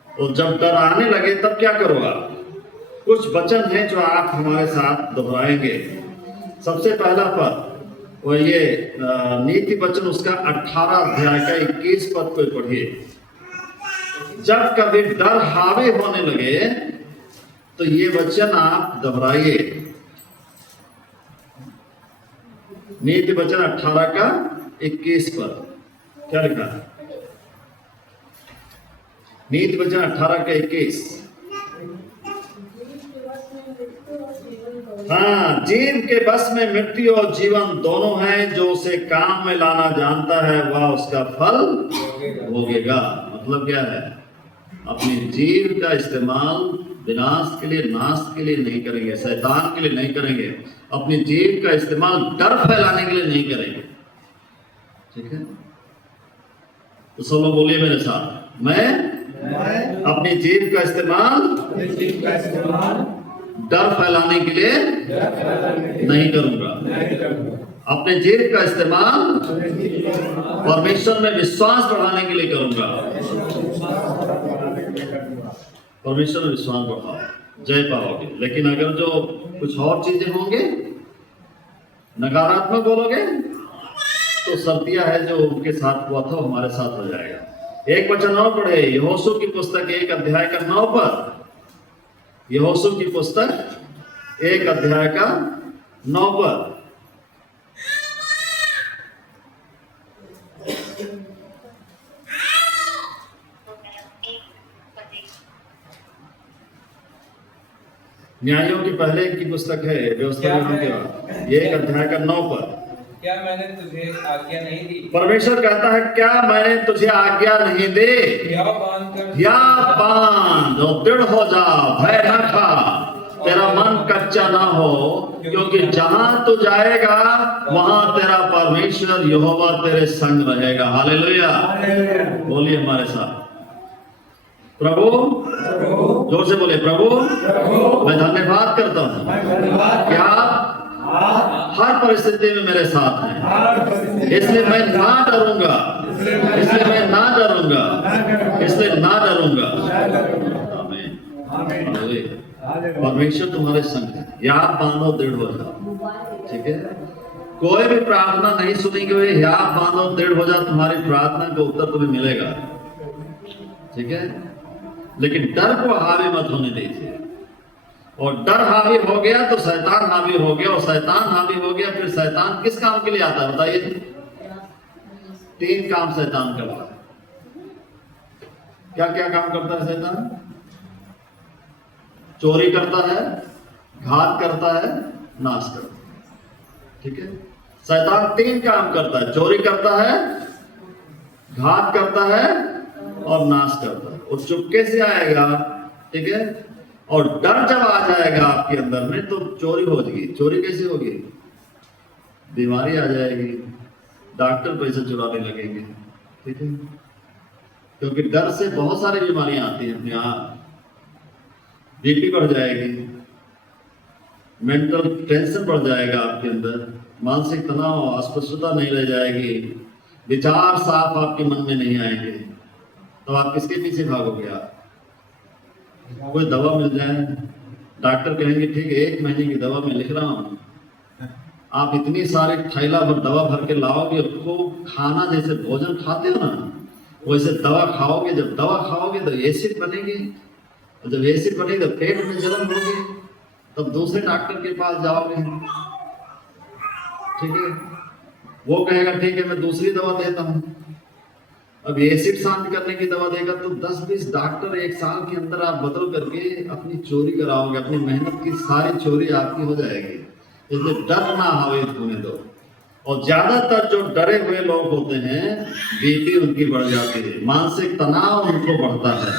और जब डर आने लगे तब क्या करो आप? कुछ वचन हैं जो आप हमारे साथ दोहराएंगे। सबसे पहला पद वो ये नीति वचन उसका 18 अध्याय का 21 पद को पढ़िए। जब कभी डर हावी होने लगे तो ये वचन आप दोहराइए। नीति वचन 18 का 21 पद क्या लिखा है? नीति वचन 18 का 21। हाँ, जीव के बस में मृत्यु और जीवन दोनों हैं, जो उसे काम में लाना जानता है वह उसका फल भोगेगा। मतलब क्या है? अपने जीव का इस्तेमाल विनाश के लिए, नाश के लिए नहीं करेंगे, शैतान के लिए नहीं करेंगे, अपने जीव का इस्तेमाल डर फैलाने के लिए नहीं करेंगे। ठीक है? तो सब लोग बोलिए मेरे साथ, मैं अपने जीव का इस्तेमाल डर फैलाने के लिए नहीं करूंगा। अपने जीव का इस्तेमाल परमेश्वर में विश्वास बढ़ाने के लिए करूंगा। परमेश्वर में विश्वास बढ़ाओ, जय पाओगे। लेकिन अगर जो कुछ और चीजें होंगे, नकारात्मक बोलोगे, तो सर्दिया है जो उनके साथ हुआ था हमारे साथ हो जाएगा। एक वचन और पढ़े, यहोशू की पुस्तक 1 अध्याय का 9 पद। यहोशू की पुस्तक 1 अध्याय का 9 पद। न्यायों की पहले की पुस्तक है, व्यवस्था के बाद 1 अध्याय का 9 पद। क्या मैंने तुझे आज्ञा नहीं दी? परमेश्वर कहता है, क्या मैंने तुझे आज्ञा नहीं दे? या बांध और दृढ़ हो जा, भय न खा, तेरा मन कच्चा ना हो, क्योंकि जहां तू जाएगा वहां तेरा परमेश्वर यहोवा तेरे संग रहेगा। हालेलुया, बोलिए हमारे साथ, प्रभु, जोर से बोले, प्रभु मैं धन्यवाद करता हूँ कि आप हर परिस्थिति में मेरे साथ हैं, इसलिए मैं ना डरूंगा, इसलिए मैं ना डरूंगा, इसलिए ना डरूंगा। आमीन। परमेश्वर तुम्हारे संग है, याद बांधो, दृढ़ हो जाओ। ठीक है? कोई भी प्रार्थना नहीं सुनी कि भाई याद बांधो, दृढ़ हो जाओ, तुम्हारी प्रार्थना का उत्तर तुम्हें मिलेगा। ठीक है? लेकिन डर को हावी मत होने दीजिए, और डर हावी हो गया तो शैतान हावी हो गया, और शैतान हावी हो गया फिर शैतान किस काम के लिए आता है बताइए? 3 काम शैतान करता है। क्या क्या काम करता है शैतान? चोरी करता है, घात करता है, नाश करता है। ठीक है? शैतान 3 काम करता है, चोरी करता है, घात करता है और नाश करता है। और चुपके से आएगा। ठीक है? और डर जब आ जाएगा आपके अंदर में तो चोरी हो जाएगी। चोरी कैसे होगी? बीमारी आ जाएगी, डॉक्टर पैसे चुराने लगेंगे। ठीक है? क्योंकि डर से बहुत सारी बीमारियां आती हैं अपने आप। बीपी बढ़ जाएगी, मेंटल टेंशन बढ़ जाएगा आपके अंदर, मानसिक तनाव, अस्पष्टता नहीं रह जाएगी, विचार साफ आपके मन में नहीं आएंगे, तो आप किसके पीछे भागोगे? आप कोई दवा मिल जाए, डॉक्टर कहेंगे ठीक है 1 महीने की दवा मैं लिख रहा हूँ, आप इतनी सारी थैला भर दवा भर के लाओगे, खूब खाना जैसे भोजन खाते हो ना वैसे दवा खाओगे, जब दवा खाओगे तो एसिड बनेगी, और जब एसिड बनेगी तो पेट में जलन होगी, तब दूसरे डॉक्टर के पास जाओगे, ठीक है, वो कहेगा ठीक है मैं दूसरी दवा देता हूँ। अब एसिड शांत करने की दवा देगा तो 10-20 डॉक्टर 1 साल के अंदर आप बदल करके अपनी चोरी कराओगे, अपनी मेहनत की सारी चोरी आपकी हो जाएगी। इसलिए डर ना हावित होने दो। और ज्यादातर जो डरे हुए लोग होते हैं बीपी उनकी बढ़ जाती है, मानसिक तनाव उनको बढ़ता है,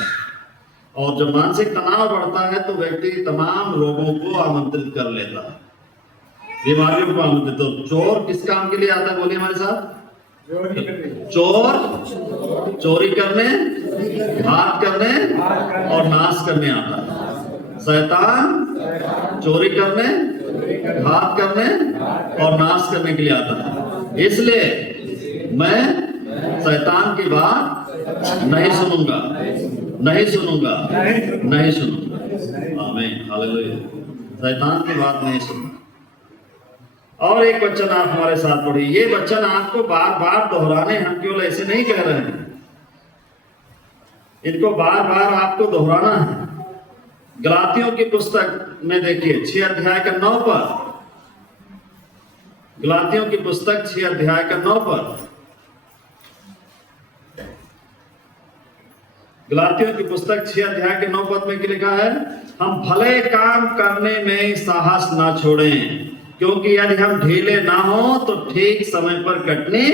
और जब मानसिक तनाव बढ़ता है तो व्यक्ति तमाम रोगों को आमंत्रित कर लेता है, बीमारियों को आमंत्रित। तो चोर किस काम के लिए आता है? बोलिए हमारे साथ। चोर चोरी करने, घात करने और नाश करने आता है। शैतान चोरी करने, घात करने और नाश करने के लिए आता है। इसलिए मैं शैतान की बात नहीं सुनूंगा, नहीं सुनूंगा, नहीं सुनूंगा। आमीन, हालेलुया। शैतान की बात नहीं सुनूंगा। और एक वचन आप हमारे साथ पढ़िए। ये वचन आपको बार बार दोहराने, हम केवल ऐसे नहीं कह रहे हैं, इनको बार बार आपको दोहराना है। गलातियों की पुस्तक में देखिए 6 अध्याय का 9 पद। गलातियों की पुस्तक 6 अध्याय का 9 पद। गलातियों की पुस्तक 6 अध्याय के 9 पद में क्या लिखा है? हम भले काम करने में साहस ना छोड़ें, क्योंकि यदि हम ढीले ना हो तो ठीक समय पर कटनी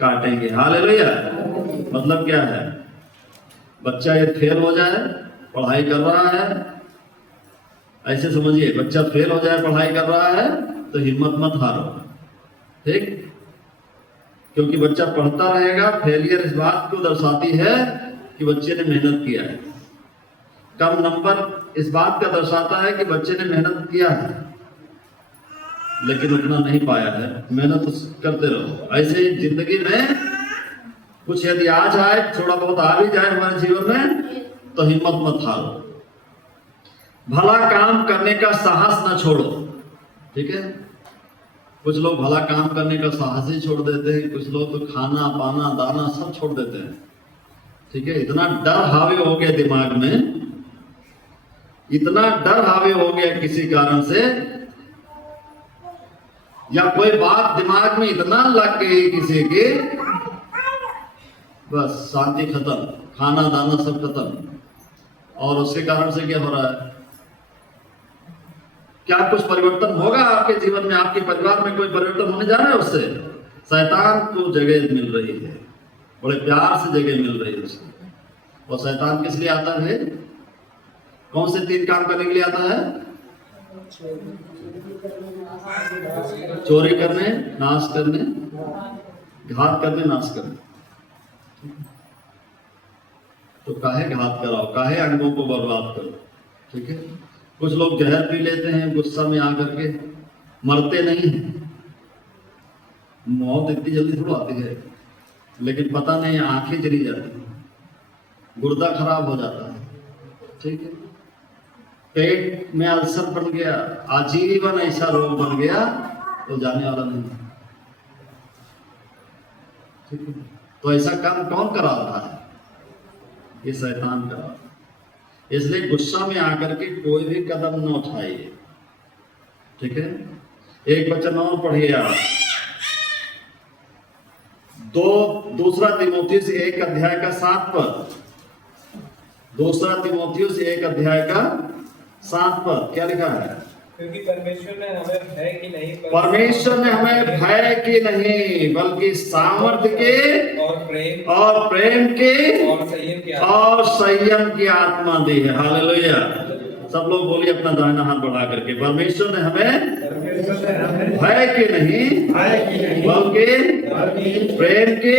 काटेंगे। हालेलुया। मतलब क्या है? बच्चा ये फेल हो जाए, पढ़ाई कर रहा है, ऐसे समझिए, बच्चा फेल हो जाए पढ़ाई कर रहा है तो हिम्मत मत हारो, ठीक, क्योंकि बच्चा पढ़ता रहेगा। फेलियर इस बात को दर्शाती है कि बच्चे ने मेहनत किया है। कम नंबर इस बात का दर्शाता है कि बच्चे ने मेहनत किया है लेकिन उतना नहीं पाया है। मेहनत करते रहो। ऐसे ही जिंदगी में कुछ यदि आ जाए, थोड़ा बहुत आ भी जाए हमारे जीवन में, तो हिम्मत मत हारो। भला काम करने का साहस न छोड़ो, ठीक है। कुछ लोग भला काम करने का साहस ही छोड़ देते हैं, कुछ लोग तो खाना पाना दाना सब छोड़ देते हैं, ठीक है। इतना डर हावी हो गया दिमाग में, इतना डर हावी हो गया किसी कारण से, या कोई बात दिमाग में इतना लग गई किसी की, बस शांति खत्म, खाना दाना सब खत्म। और उसके कारण से क्या हो रहा है? क्या कुछ परिवर्तन होगा आपके जीवन में? आपके परिवार में कोई परिवर्तन होने जा रहा है उससे? शैतान को जगह मिल रही है, बड़े प्यार से जगह मिल रही है उसको। और शैतान किस लिए आता है? कौन से 3 काम करने के लिए आता है? चोरी करने, नाश करने, घात करने, नाश करने। तो काहे घात कराओ, काहे अंगों को बर्बाद करो, ठीक है। कुछ लोग जहर पी लेते हैं गुस्सा में आकर के, मरते नहीं हैं। मौत इतनी जल्दी थोड़ा आती है, लेकिन पता नहीं आंखें चली जाती हैं, गुर्दा खराब हो जाता है, ठीक है। पेट में अल्सर बन गया, आजीवन ऐसा रोग बन गया तो जाने वाला नहीं, ठीक है। तो ऐसा काम कौन करा रहा है? ये शैतान करा रहा है। इसलिए गुस्सा में आकर के कोई भी कदम न उठाइए, ठीक है। एक वचन और पढ़िए आप, दूसरा तीमुथियुस 1 अध्याय का 7 पद। दूसरा तीमुथियुस 1 अध्याय का 7 पद क्या लिखा है? क्योंकि परमेश्वर ने हमें भय की नहीं, परमेश्वर ने हमें भय की नहीं बल्कि सामर्थ्य के और प्रेम के और संयम की आत्मा दी है। हालेलुया। सब लोग बोलिए अपना दाहिना हाथ बढ़ा करके, परमेश्वर ने हमें भय की नहीं बल्कि प्रेम की,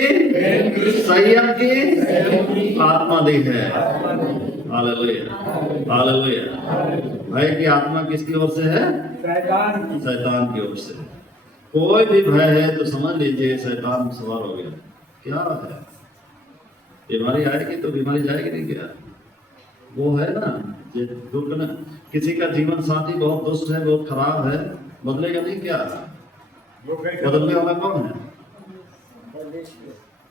संयम की आत्मा दी है। Hallelujah, hallelujah. भय की आत्मा किसकी ओर से है? शैतान की ओर से। कोई भी भय है तो समझ लीजिए शैतान सवार हो गया। क्या है? बीमारी आएगी तो बीमारी जाएगी नहीं क्या? वो है ना, ये दुख ना, किसी का जीवन साथी बहुत दुष्ट है, बहुत खराब है, बदलेगा नहीं क्या? बदलने वाला कौन है?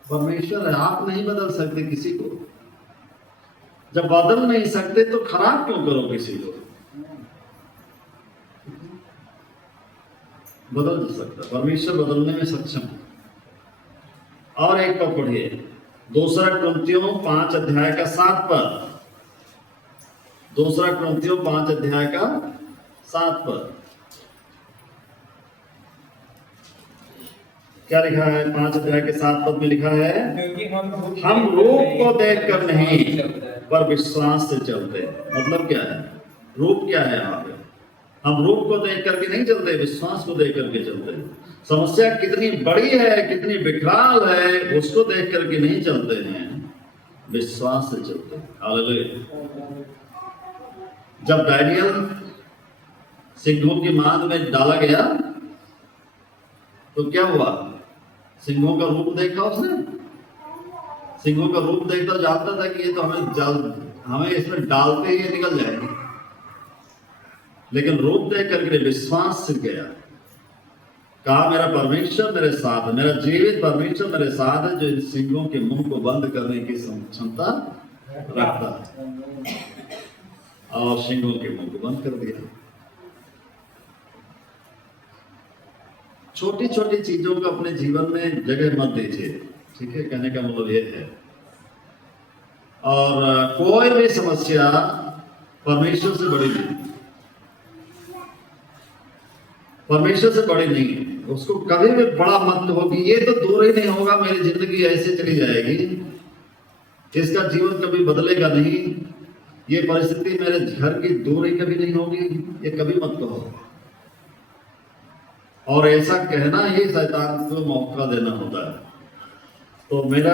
परमेश्वर है। आप नहीं बदल सकते किसी को। जब बदल नहीं सकते तो खराब क्यों करो किसी को? बदल सकता, परमेश्वर बदलने में सक्षम है। और एक पद पढ़िए, 2 कुरिन्थियों 5 अध्याय का 7 पद। 2 कुरिन्थियों 5 अध्याय का 7 पद क्या लिखा है? 5 अध्याय के 7 पद में लिखा है, हम रूप को देखकर नहीं पर विश्वास से चलते। मतलब क्या है? रूप क्या है? यहाँ पे हम रूप को देख करके नहीं चलते, विश्वास को देख करके चलते हैं। समस्या कितनी बड़ी है, कितनी विकराल है, उसको देख करके नहीं चलते हैं, विश्वास से चलते हैं। हालेलुया। जब दानियल सिंहों की मान में डाला गया तो क्या हुआ? सिंहों का रूप देखा उसने। सिंहों का रूप देखता जानता था कि ये तो हमें इसमें डालते ही निकल जाएंगे, लेकिन रूप देख करके विश्वास से गया। कहा मेरा परमेश्वर मेरे साथ है, मेरा जीवित परमेश्वर मेरे साथ है, जो इन सिंहों के मुंह को बंद करने की क्षमता रखता है। और सिंहों के मुंह को बंद कर दिया। छोटी छोटी चीजों को अपने जीवन में जगह मत दीजिए, ठीक है? कहने का मतलब ये है। और कोई भी समस्या परमेश्वर से बड़ी नहीं, परमेश्वर से बड़ी नहीं है। उसको कभी भी बड़ा मत हो कि ये तो दूर ही नहीं होगा, मेरी जिंदगी ऐसे चली जाएगी, इसका जीवन कभी बदलेगा नहीं, ये परिस्थिति मेरे घर की दूरी कभी नहीं होगी, ये कभी मत कहो। और ऐसा कहना ही शैतान को मौका देना होता है। तो मेरा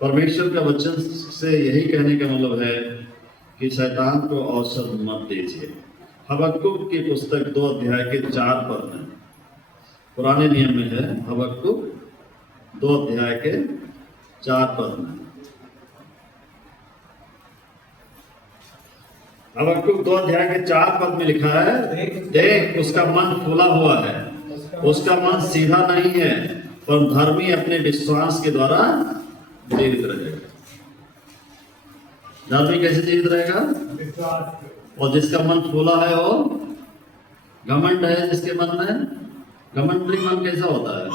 परमेश्वर का वचन से यही कहने का मतलब है कि शैतान को अवसर मत दीजिए। हबक्कुक की पुस्तक 2 अध्याय के 4 पद में, पुराने नियम में है, हबक्कुक 2 अध्याय के 4 पद में। हबक्कुक 2 अध्याय के 4 पद में लिखा है, देख उसका मन फूला हुआ है, उसका मन सीधा नहीं है, पर धर्मी अपने विश्वास के द्वारा जीवित रहेगा। धर्मी कैसे जीवित रहेगा? और जिसका मन फूला है वो घमंड है। जिसके मन में घमंडी मन कैसा होता है?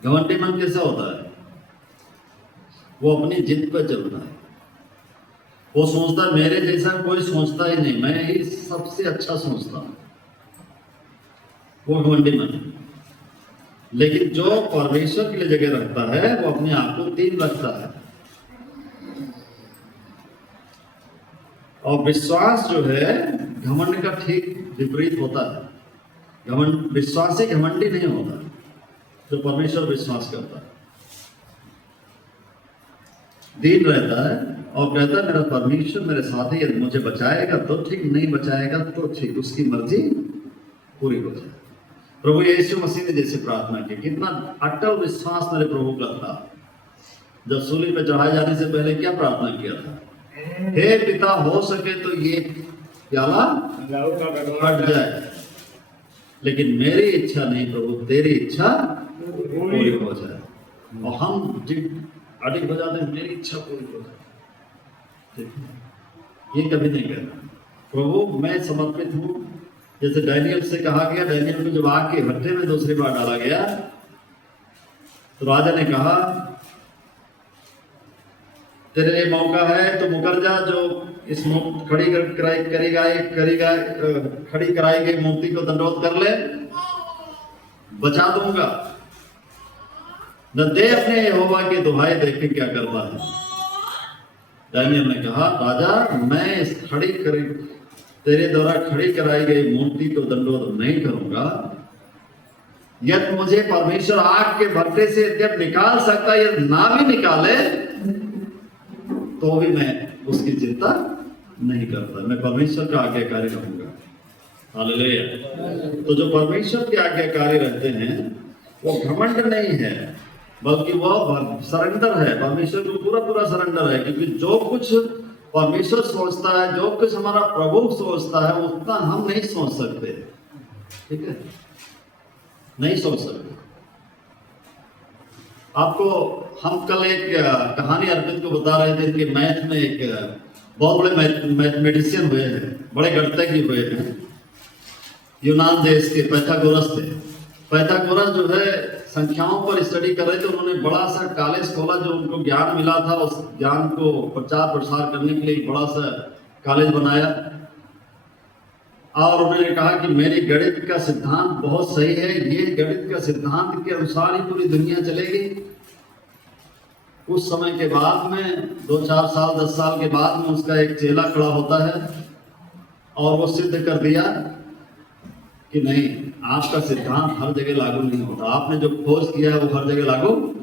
घमंडी मन कैसा होता है? वो अपनी जिद पर चलता है। वो सोचता मेरे जैसा कोई सोचता ही नहीं, मैं ही सबसे अच्छा सोचता हूं, वो घमंडी मन। लेकिन जो परमेश्वर के लिए जगह रखता है वो अपने आप को तीन रखता है। और विश्वास जो है घमंड का ठीक विपरीत होता है। घमंड, विश्वासी घमंडी नहीं होता, जो परमेश्वर विश्वास करता है, दीन रहता है और कहता है मेरा परमेश्वर मेरे साथ है, यदि मुझे बचाएगा तो ठीक, नहीं बचाएगा तो ठीक, उसकी मर्जी पूरी हो जाए। प्रभु यीशु मसीह ने जैसे प्रार्थना की, कितना अटल विश्वास मेरे प्रभु का था। जब सूली पे चढ़ाए जाने से पहले क्या प्रार्थना किया था? हे पिता, हो सके तो ये प्याला हट जाए, लेकिन मेरी इच्छा नहीं प्रभु, तेरी इच्छा पूरी हो जाए। और हम अडिग हो जाते हैं, मेरी इच्छा पूरी हो जाए, ये कभी नहीं कहना। प्रभु मैं समर्पित हूँ। जैसे डैनियल से कहा गया, डैनियल को जब आग के भट्टे में दूसरी बार डाला गया तो राजा ने कहा तेरे लिए मौका है तो मुकर जा, जो इस खड़ी कराई गई मूर्ति को दंडवत कर ले, बचा दूंगा। न दे अपने यहोवा की दुहाई, देखे क्या करता है। डैनियल ने कहा राजा मैं इस तेरे द्वारा खड़ी कराई गई मूर्ति को दंडवत नहीं करूंगा, यदि मुझे परमेश्वर आग के भट्टे से जब निकाल सकता है, यदि ना भी निकाले तो भी मैं उसकी चिंता नहीं करता, मैं परमेश्वर का आज्ञाकारी रहूंगा। हालेलुया। तो जो परमेश्वर के आज्ञाकारी रहते हैं वो घमंड नहीं है, बल्कि वो सरेंडर है, परमेश्वर को पूरा पूरा सरेंडर है। क्योंकि जो कुछ परमेश्वर सोचता है, जो कुछ हमारा प्रभु सोचता है, उतना हम नहीं सोच सकते। ठीक है, नहीं सोच सकते। आपको हम कल एक कहानी अर्पित को बता रहे थे कि मैथ में एक बहुत बड़े मैथमेटिशियन हुए हैं, बड़े गणितज्ञ हुए हैं, यूनान देश के पाइथागोरस थे। पाइथागोरस जो है संख्याओं पर स्टडी कर रहे थे। उन्होंने बड़ा सा कॉलेज खोला, जो उनको ज्ञान मिला था उस ज्ञान को प्रचार प्रसार करने के लिए बड़ा सा कॉलेज बनाया। और उन्होंने कहा कि मेरी गणित का सिद्धांत बहुत सही है, ये गणित का सिद्धांत के अनुसार ही पूरी दुनिया चलेगी। कुछ समय के बाद में 2-4 साल 10 साल के बाद में उसका एक चेला खड़ा होता है और वो सिद्ध कर दिया कि नहीं, आपका सिद्धांत हर जगह लागू नहीं होता, आपने जो खोज किया है वो हर जगह लागू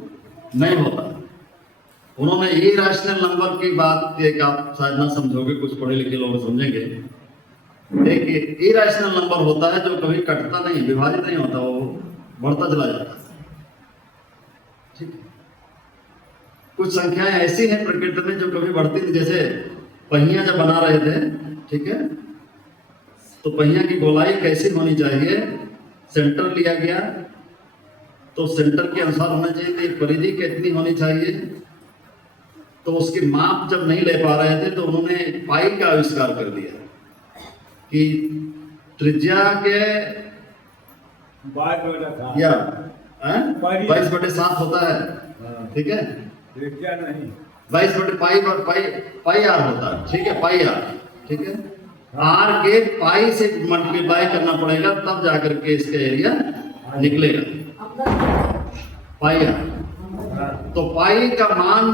नहीं होता। उन्होंने इरेशनल नंबर की बात, एक आप शायद ना समझोगे, कुछ पढ़े लिखे लोग समझेंगे। एक इरेशनल नंबर होता है जो कभी कटता नहीं, विभाजित नहीं होता, वो बढ़ता चला जाता है। ठीक है, कुछ संख्याएं ऐसी हैं प्रकृति में जो कभी बढ़ती नहीं। जैसे पहिया जब बना रहे थे, ठीक है, तो पहिया की गोलाई कैसी होनी चाहिए, सेंटर लिया गया तो सेंटर के अनुसार होना चाहिए थी, परिधि कितनी होनी चाहिए। तो उसकी माप जब नहीं ले पा रहे थे तो उन्होंने पाई का आविष्कार कर दिया कि त्रिज्या के 22/7 होता है। ठीक है, त्रिज्या नहीं, 22/पाई आर होता है। ठीक है, पाई आर, ठीक है, आर के पाई से मल्टीप्लाई करना पड़ेगा, तब जाकर के इसका एरिया निकलेगा, पाई आर। तो पाई का मान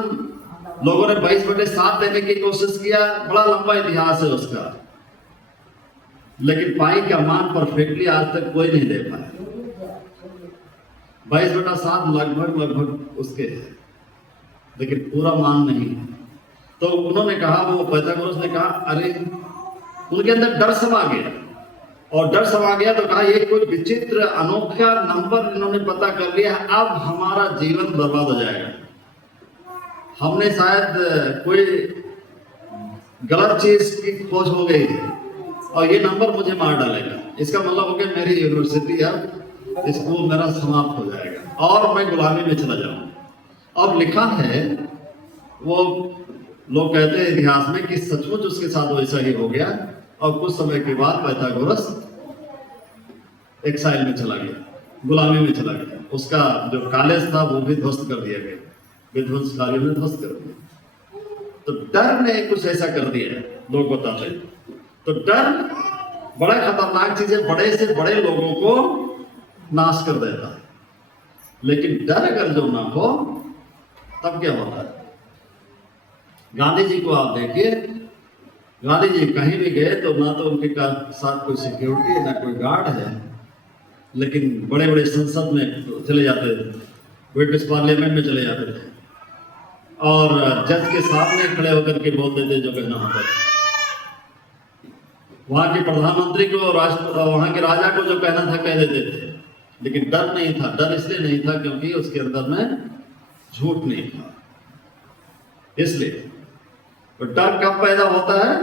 लोगों ने 22/7 देने की कोशिश किया, बड़ा लंबा इतिहास है उसका, लेकिन पाई का मान परफेक्टली आज तक कोई नहीं दे पाया। 22/7 लगभग उसके है, लेकिन पूरा मान नहीं है। तो उन्होंने कहा, वो पाइथागोरस ने कहा, अरे उनके अंदर डर समा गया, और डर समा गया तो कहा ये कोई विचित्र अनोखा नंबर इन्होंने पता कर लिया, अब हमारा जीवन बर्बाद हो जाएगा, हमने शायद कोई गलत चीज की खोज हो गई है और ये नंबर मुझे मार डालेगा। इसका मतलब हो गया मेरी यूनिवर्सिटी अब स्कूल मेरा समाप्त हो जाएगा और मैं गुलामी में चला जाऊंगा। अब लिखा है, वो लोग कहते हैं इतिहास में कि सचमुच उसके साथ वैसा ही हो गया, और कुछ समय के बाद पाइथागोरस एक्साइल में चला गया, गुलामी में चला गया। उसका जो कॉलेज था वो भी ध्वस्त कर दिया गया, विध्वंसकारियों ने ध्वस्त कर दिया। तो डर ने कुछ ऐसा कर दिया है, लोग बताते हैं। तो डर बड़ा खतरनाक चीज है, बड़े से बड़े लोगों को नाश कर देता है। लेकिन डर अगर जो ना हो तब क्या होता है? गांधी जी को आप देखिए, गांधी जी कहीं भी गए तो ना तो उनके साथ कोई सिक्योरिटी है, ना कोई गार्ड है, लेकिन बड़े बड़े संसद में चले जाते थे, ब्रिटिश पार्लियामेंट में चले जाते थे और जज के सामने खड़े होकर के बोल देते जो कहना होता था। वहां के प्रधानमंत्री को, वहां के राजा को जो कहना था कह देते थे, लेकिन डर नहीं था। डर इसलिए नहीं था क्योंकि उसके अंदर में झूठ नहीं था, इसलिए। तो डर कब पैदा होता है?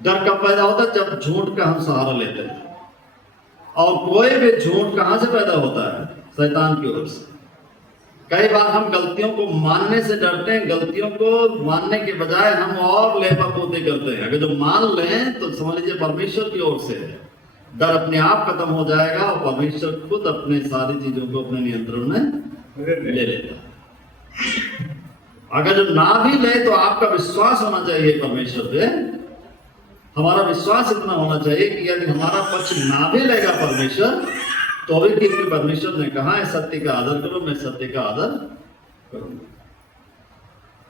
डर कब पैदा होता है? जब झूठ का हम सहारा लेते हैं। और कोई भी झूठ कहां से पैदा होता है? शैतान की ओर से। कई बार हम गलतियों को मानने से डरते हैं, गलतियों को मानने के बजाय हम और लेपापोती करते हैं। अगर जो मान लें तो समझ लीजिए परमेश्वर की ओर से है। डर अपने आप खत्म हो जाएगा और परमेश्वर खुद अपने सारी चीजों को अपने नियंत्रण में ले लेता है। अगर जो ना भी ले तो आपका विश्वास होना चाहिए परमेश्वर पे। हमारा विश्वास इतना होना चाहिए कि यदि हमारा पक्ष ना भी लेगा परमेश्वर, तो भी क्योंकि परमेश्वर ने कहा है सत्य का आदर करो, मैं सत्य का आदर करूंगा,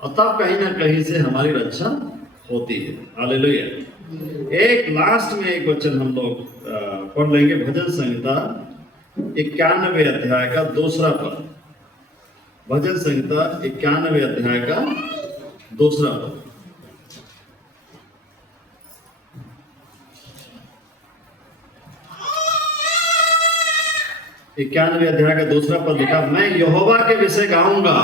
और तब कहीं ना कहीं से हमारी रक्षा होती है। हालेलुया। एक लास्ट में एक वचन हम लोग पढ़ लेंगे भजन संहिता 91 अध्याय का दूसरा पद। भजन संहिता 91 अध्याय का दूसरा पद। 91 अध्याय का दूसरा पद लिखा, मैं यहोवा के विषय गाऊंगा,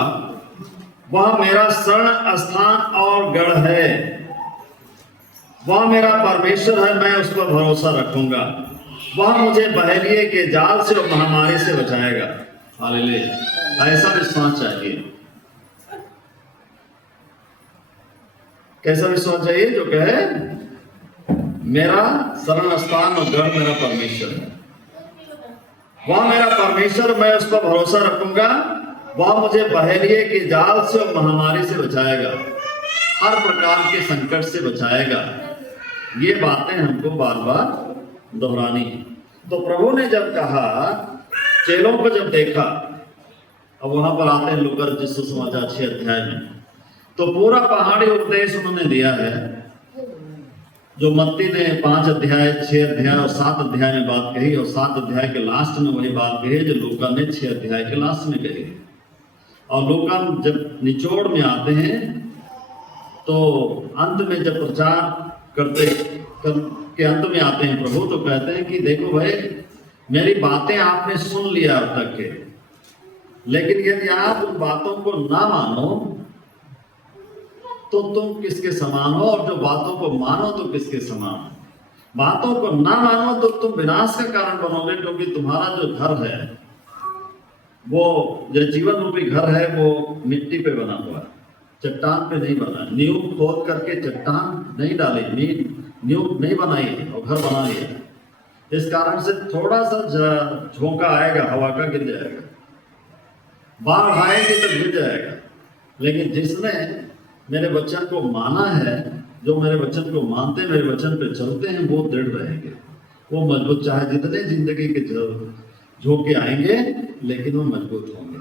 वह मेरा शरण स्थान और गढ़ है, वह मेरा परमेश्वर है, मैं उस पर भरोसा रखूंगा। वह मुझे बहेलिए के जाल से और महामारी से बचाएगा। हालेलुया। ऐसा विश्वास चाहिए। कैसा विश्वास चाहिए? जो कहे मेरा शरण स्थान और गढ़ मेरा परमेश्वर है, वह मेरा परमेश्वर, मैं उस पर भरोसा रखूंगा। वह मुझे बहेलिए के जाल से और महामारी से बचाएगा, हर प्रकार के संकट से बचाएगा। ये बातें हमको बार बार दोहरानी है। तो प्रभु ने जब कहा, चेलों को जब देखा, अब वहां पर आते हैं लूका रचित सुसमाचार 6 अध्याय में, तो पूरा पहाड़ी उपदेश उन्होंने दिया है, जो मत्ती ने 5 अध्याय 6 अध्याय और 7 अध्याय में बात कही, और 7 अध्याय के लास्ट में वही बात कही जो लूका ने 6 अध्याय के लास्ट में कही। और लूका जब निचोड़ में आते हैं तो अंत में जब प्रचार के अंत में आते हैं प्रभु, तो कहते हैं कि देखो भाई, मेरी बातें आपने सुन लिया अब तक के, लेकिन यदि आप उन बातों को ना मानो तो तुम किसके समान हो, और जो बातों को मानो तो किसके समान हो। बातों को ना मानो तो तुम विनाश का कारण बनोगे, क्योंकि तुम्हारा जो घर है, वो जो जीवन रूपी घर है, वो मिट्टी पे बना हुआ है, चट्टान पे नहीं बना। नींव खोद करके चट्टान नहीं डाली, नींव नहीं बनाई और घर बना लिया। इस कारण से थोड़ा सा झोंका आएगा, हवा का, गिर जाएगा, बाढ़ आएगी तो गिर जाएगा। लेकिन जिसने मेरे वचन को माना है, जो मेरे वचन को मानते हैं, मेरे वचन पे चलते हैं, वो दृढ़ रहेंगे, वो मजबूत, चाहे जितने जिंदगी के झोंके आएंगे, लेकिन वो मजबूत होंगे।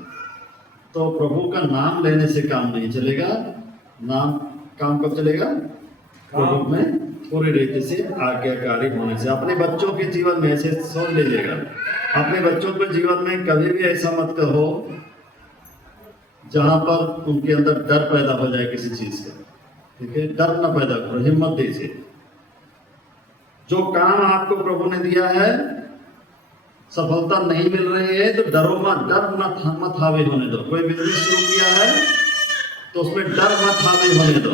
तो प्रभु का नाम लेने से काम नहीं चलेगा। नाम काम कब चलेगा? प्रभु में पूरी रीति से आज्ञाकारी होने से। अपने बच्चों के जीवन में ऐसे सोच लीजिएगा, अपने बच्चों के जीवन में कभी भी ऐसा मत कहो जहां पर उनके अंदर डर पैदा हो जाए किसी चीज का। ठीक है, डर ना पैदा करो, हिम्मत दीजिए। जो काम आपको प्रभु ने दिया है, सफलता नहीं मिल रही है तो डरो मत, डर मत हावी होने दो। कोई बिजनेस शुरू किया है तो उसमें डर मत हावी होने दो।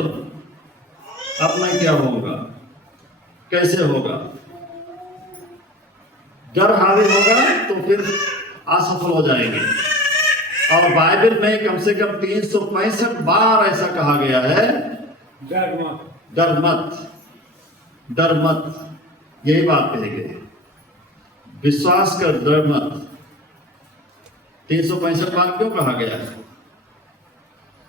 अब मैं क्या होगा, कैसे होगा? डर हावी होगा तो फिर असफल हो जाएंगे। और बाइबल में कम से कम 365 बार ऐसा कहा गया है, डर मत, डर मत, डर मत, यही बात कही गई। विश्वास कर, डर मत। 365 बार क्यों कहा गया है?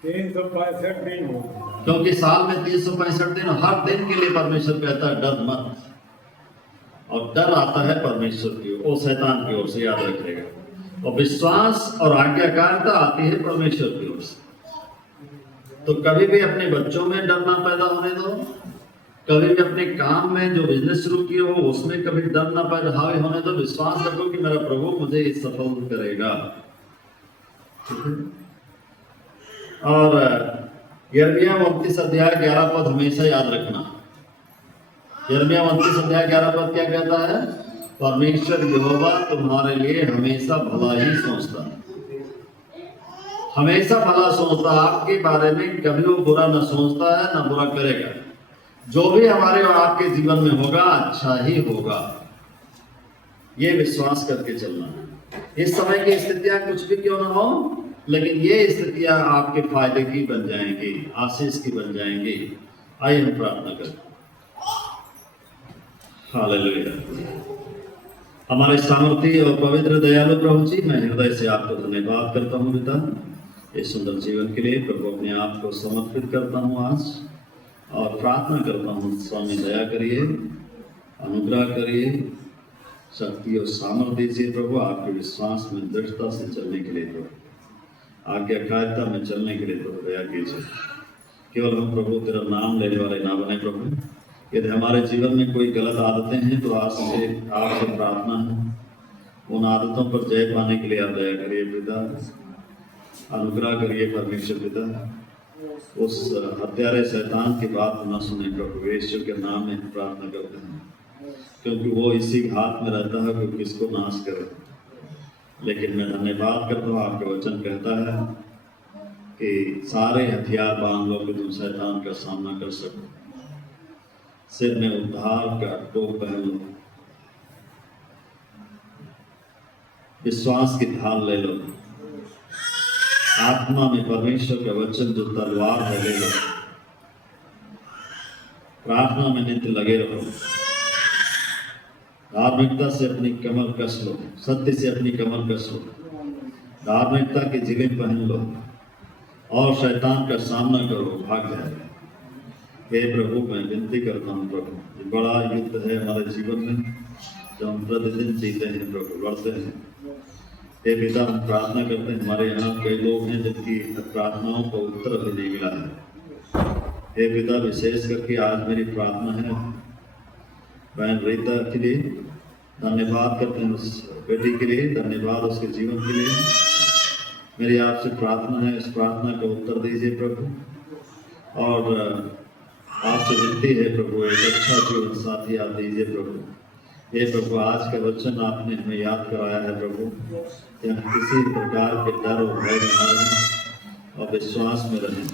365 दिन हो, क्योंकि साल में 365 दिन, हर दिन के लिए परमेश्वर कहता है डर मत। और डर आता है परमेश्वर की ओर, शैतान की ओर से, याद रखिएगा। और विश्वास और आज्ञाकारिता आती है परमेश्वर की ओर से। तो कभी भी अपने बच्चों में डर ना पैदा होने दो, कभी भी अपने काम में जो बिजनेस शुरू किए हो उसमें कभी डर ना पैदा हावी होने दो। विश्वास रखो कि मेरा प्रभु मुझे सफल करेगा। और यिर्मयाह 29 अध्याय 11 पद हमेशा याद रखना। यिर्मयाह 29 अध्याय 11 पद क्या कहता है? परमेश्वर यहोवा तुम्हारे लिए हमेशा भला ही सोचता है, हमेशा भला सोचता है। आपके बारे में कभी वो बुरा न सोचता है, न बुरा करेगा। जो भी हमारे और आपके जीवन में होगा, अच्छा ही होगा। ये विश्वास करके चलना है। इस समय की स्थितियां कुछ भी क्यों ना हो, लेकिन ये स्थितियां आपके फायदे की बन जाएंगी, आशीष की बन जाएंगी। आइए हम प्रार्थना करें। हालेलुया। हमारे सामर्थी और पवित्र दयालु प्रभु जी, मैं हृदय से आपको धन्यवाद करता हूँ पिता, इस सुंदर जीवन के लिए। प्रभु अपने आप को समर्पित करता हूँ आज, और प्रार्थना करता हूँ स्वामी दया करिए, अनुग्रह करिए, शक्ति और सामर्थ्य दीजिए प्रभु, आपके विश्वास में दृढ़ता से चलने के लिए प्रभु, आज्ञाकारिता में चलने के लिए प्रभु दया कीजिए। केवल हम प्रभु तेरा नाम लेने वाले ना बने प्रभु, यदि हमारे जीवन में कोई गलत आदतें हैं तो आज से आपसे प्रार्थना है, उन आदतों पर जय पाने के लिए आप दया करिए पिता, अनुग्रह करिए परमेश्वर पिता। उस हत्यारे शैतान की बात न सुने प्रभु, यीशु के नाम में प्रार्थना करते हैं, क्योंकि वो इसी हाथ में रहता है कि किसको नाश करे। लेकिन मैं धन्यवाद करता हूँ, आपका वचन कहता है कि सारे हथियार बांध लो कि तुम शैतान का सामना कर सको। सिर में उद्धार का टोप पहन लो, विश्वास की ढाल ले लो, आत्मा में परमेश्वर का वचन जो तलवार है ले लो, प्रार्थना में नित्य लगे रहो, धार्मिकता से अपनी कमर कस लो, सत्य से अपनी कमर कस लो, धार्मिकता की जिलें पहन लो और शैतान का सामना करो, भाग जाए। हे प्रभु, मैं विनती करता हूँ प्रभु, ये बड़ा युद्ध है हमारे जीवन में जो हम प्रतिदिन जीते हैं प्रभु, लड़ते हैं। हे पिता, हम प्रार्थना करते हैं, हमारे यहाँ कई लोग हैं जिनकी प्रार्थनाओं का उत्तर अभी नहीं मिला है। हे पिता, विशेष करके आज मेरी प्रार्थना है बहन रीता के लिए, धन्यवाद करते हैं उस बेटी के लिए, धन्यवाद उसके जीवन के लिए। मेरी आपसे प्रार्थना है, इस प्रार्थना का उत्तर दीजिए प्रभु, और आपसे विनती है प्रभु, एक अच्छा जीवन साथी आप दीजिए प्रभु। हे प्रभु, आज का वचन आपने हमें याद कराया है प्रभु, कि हम किसी प्रकार के डर और भय में न रहें और विश्वास में रहें।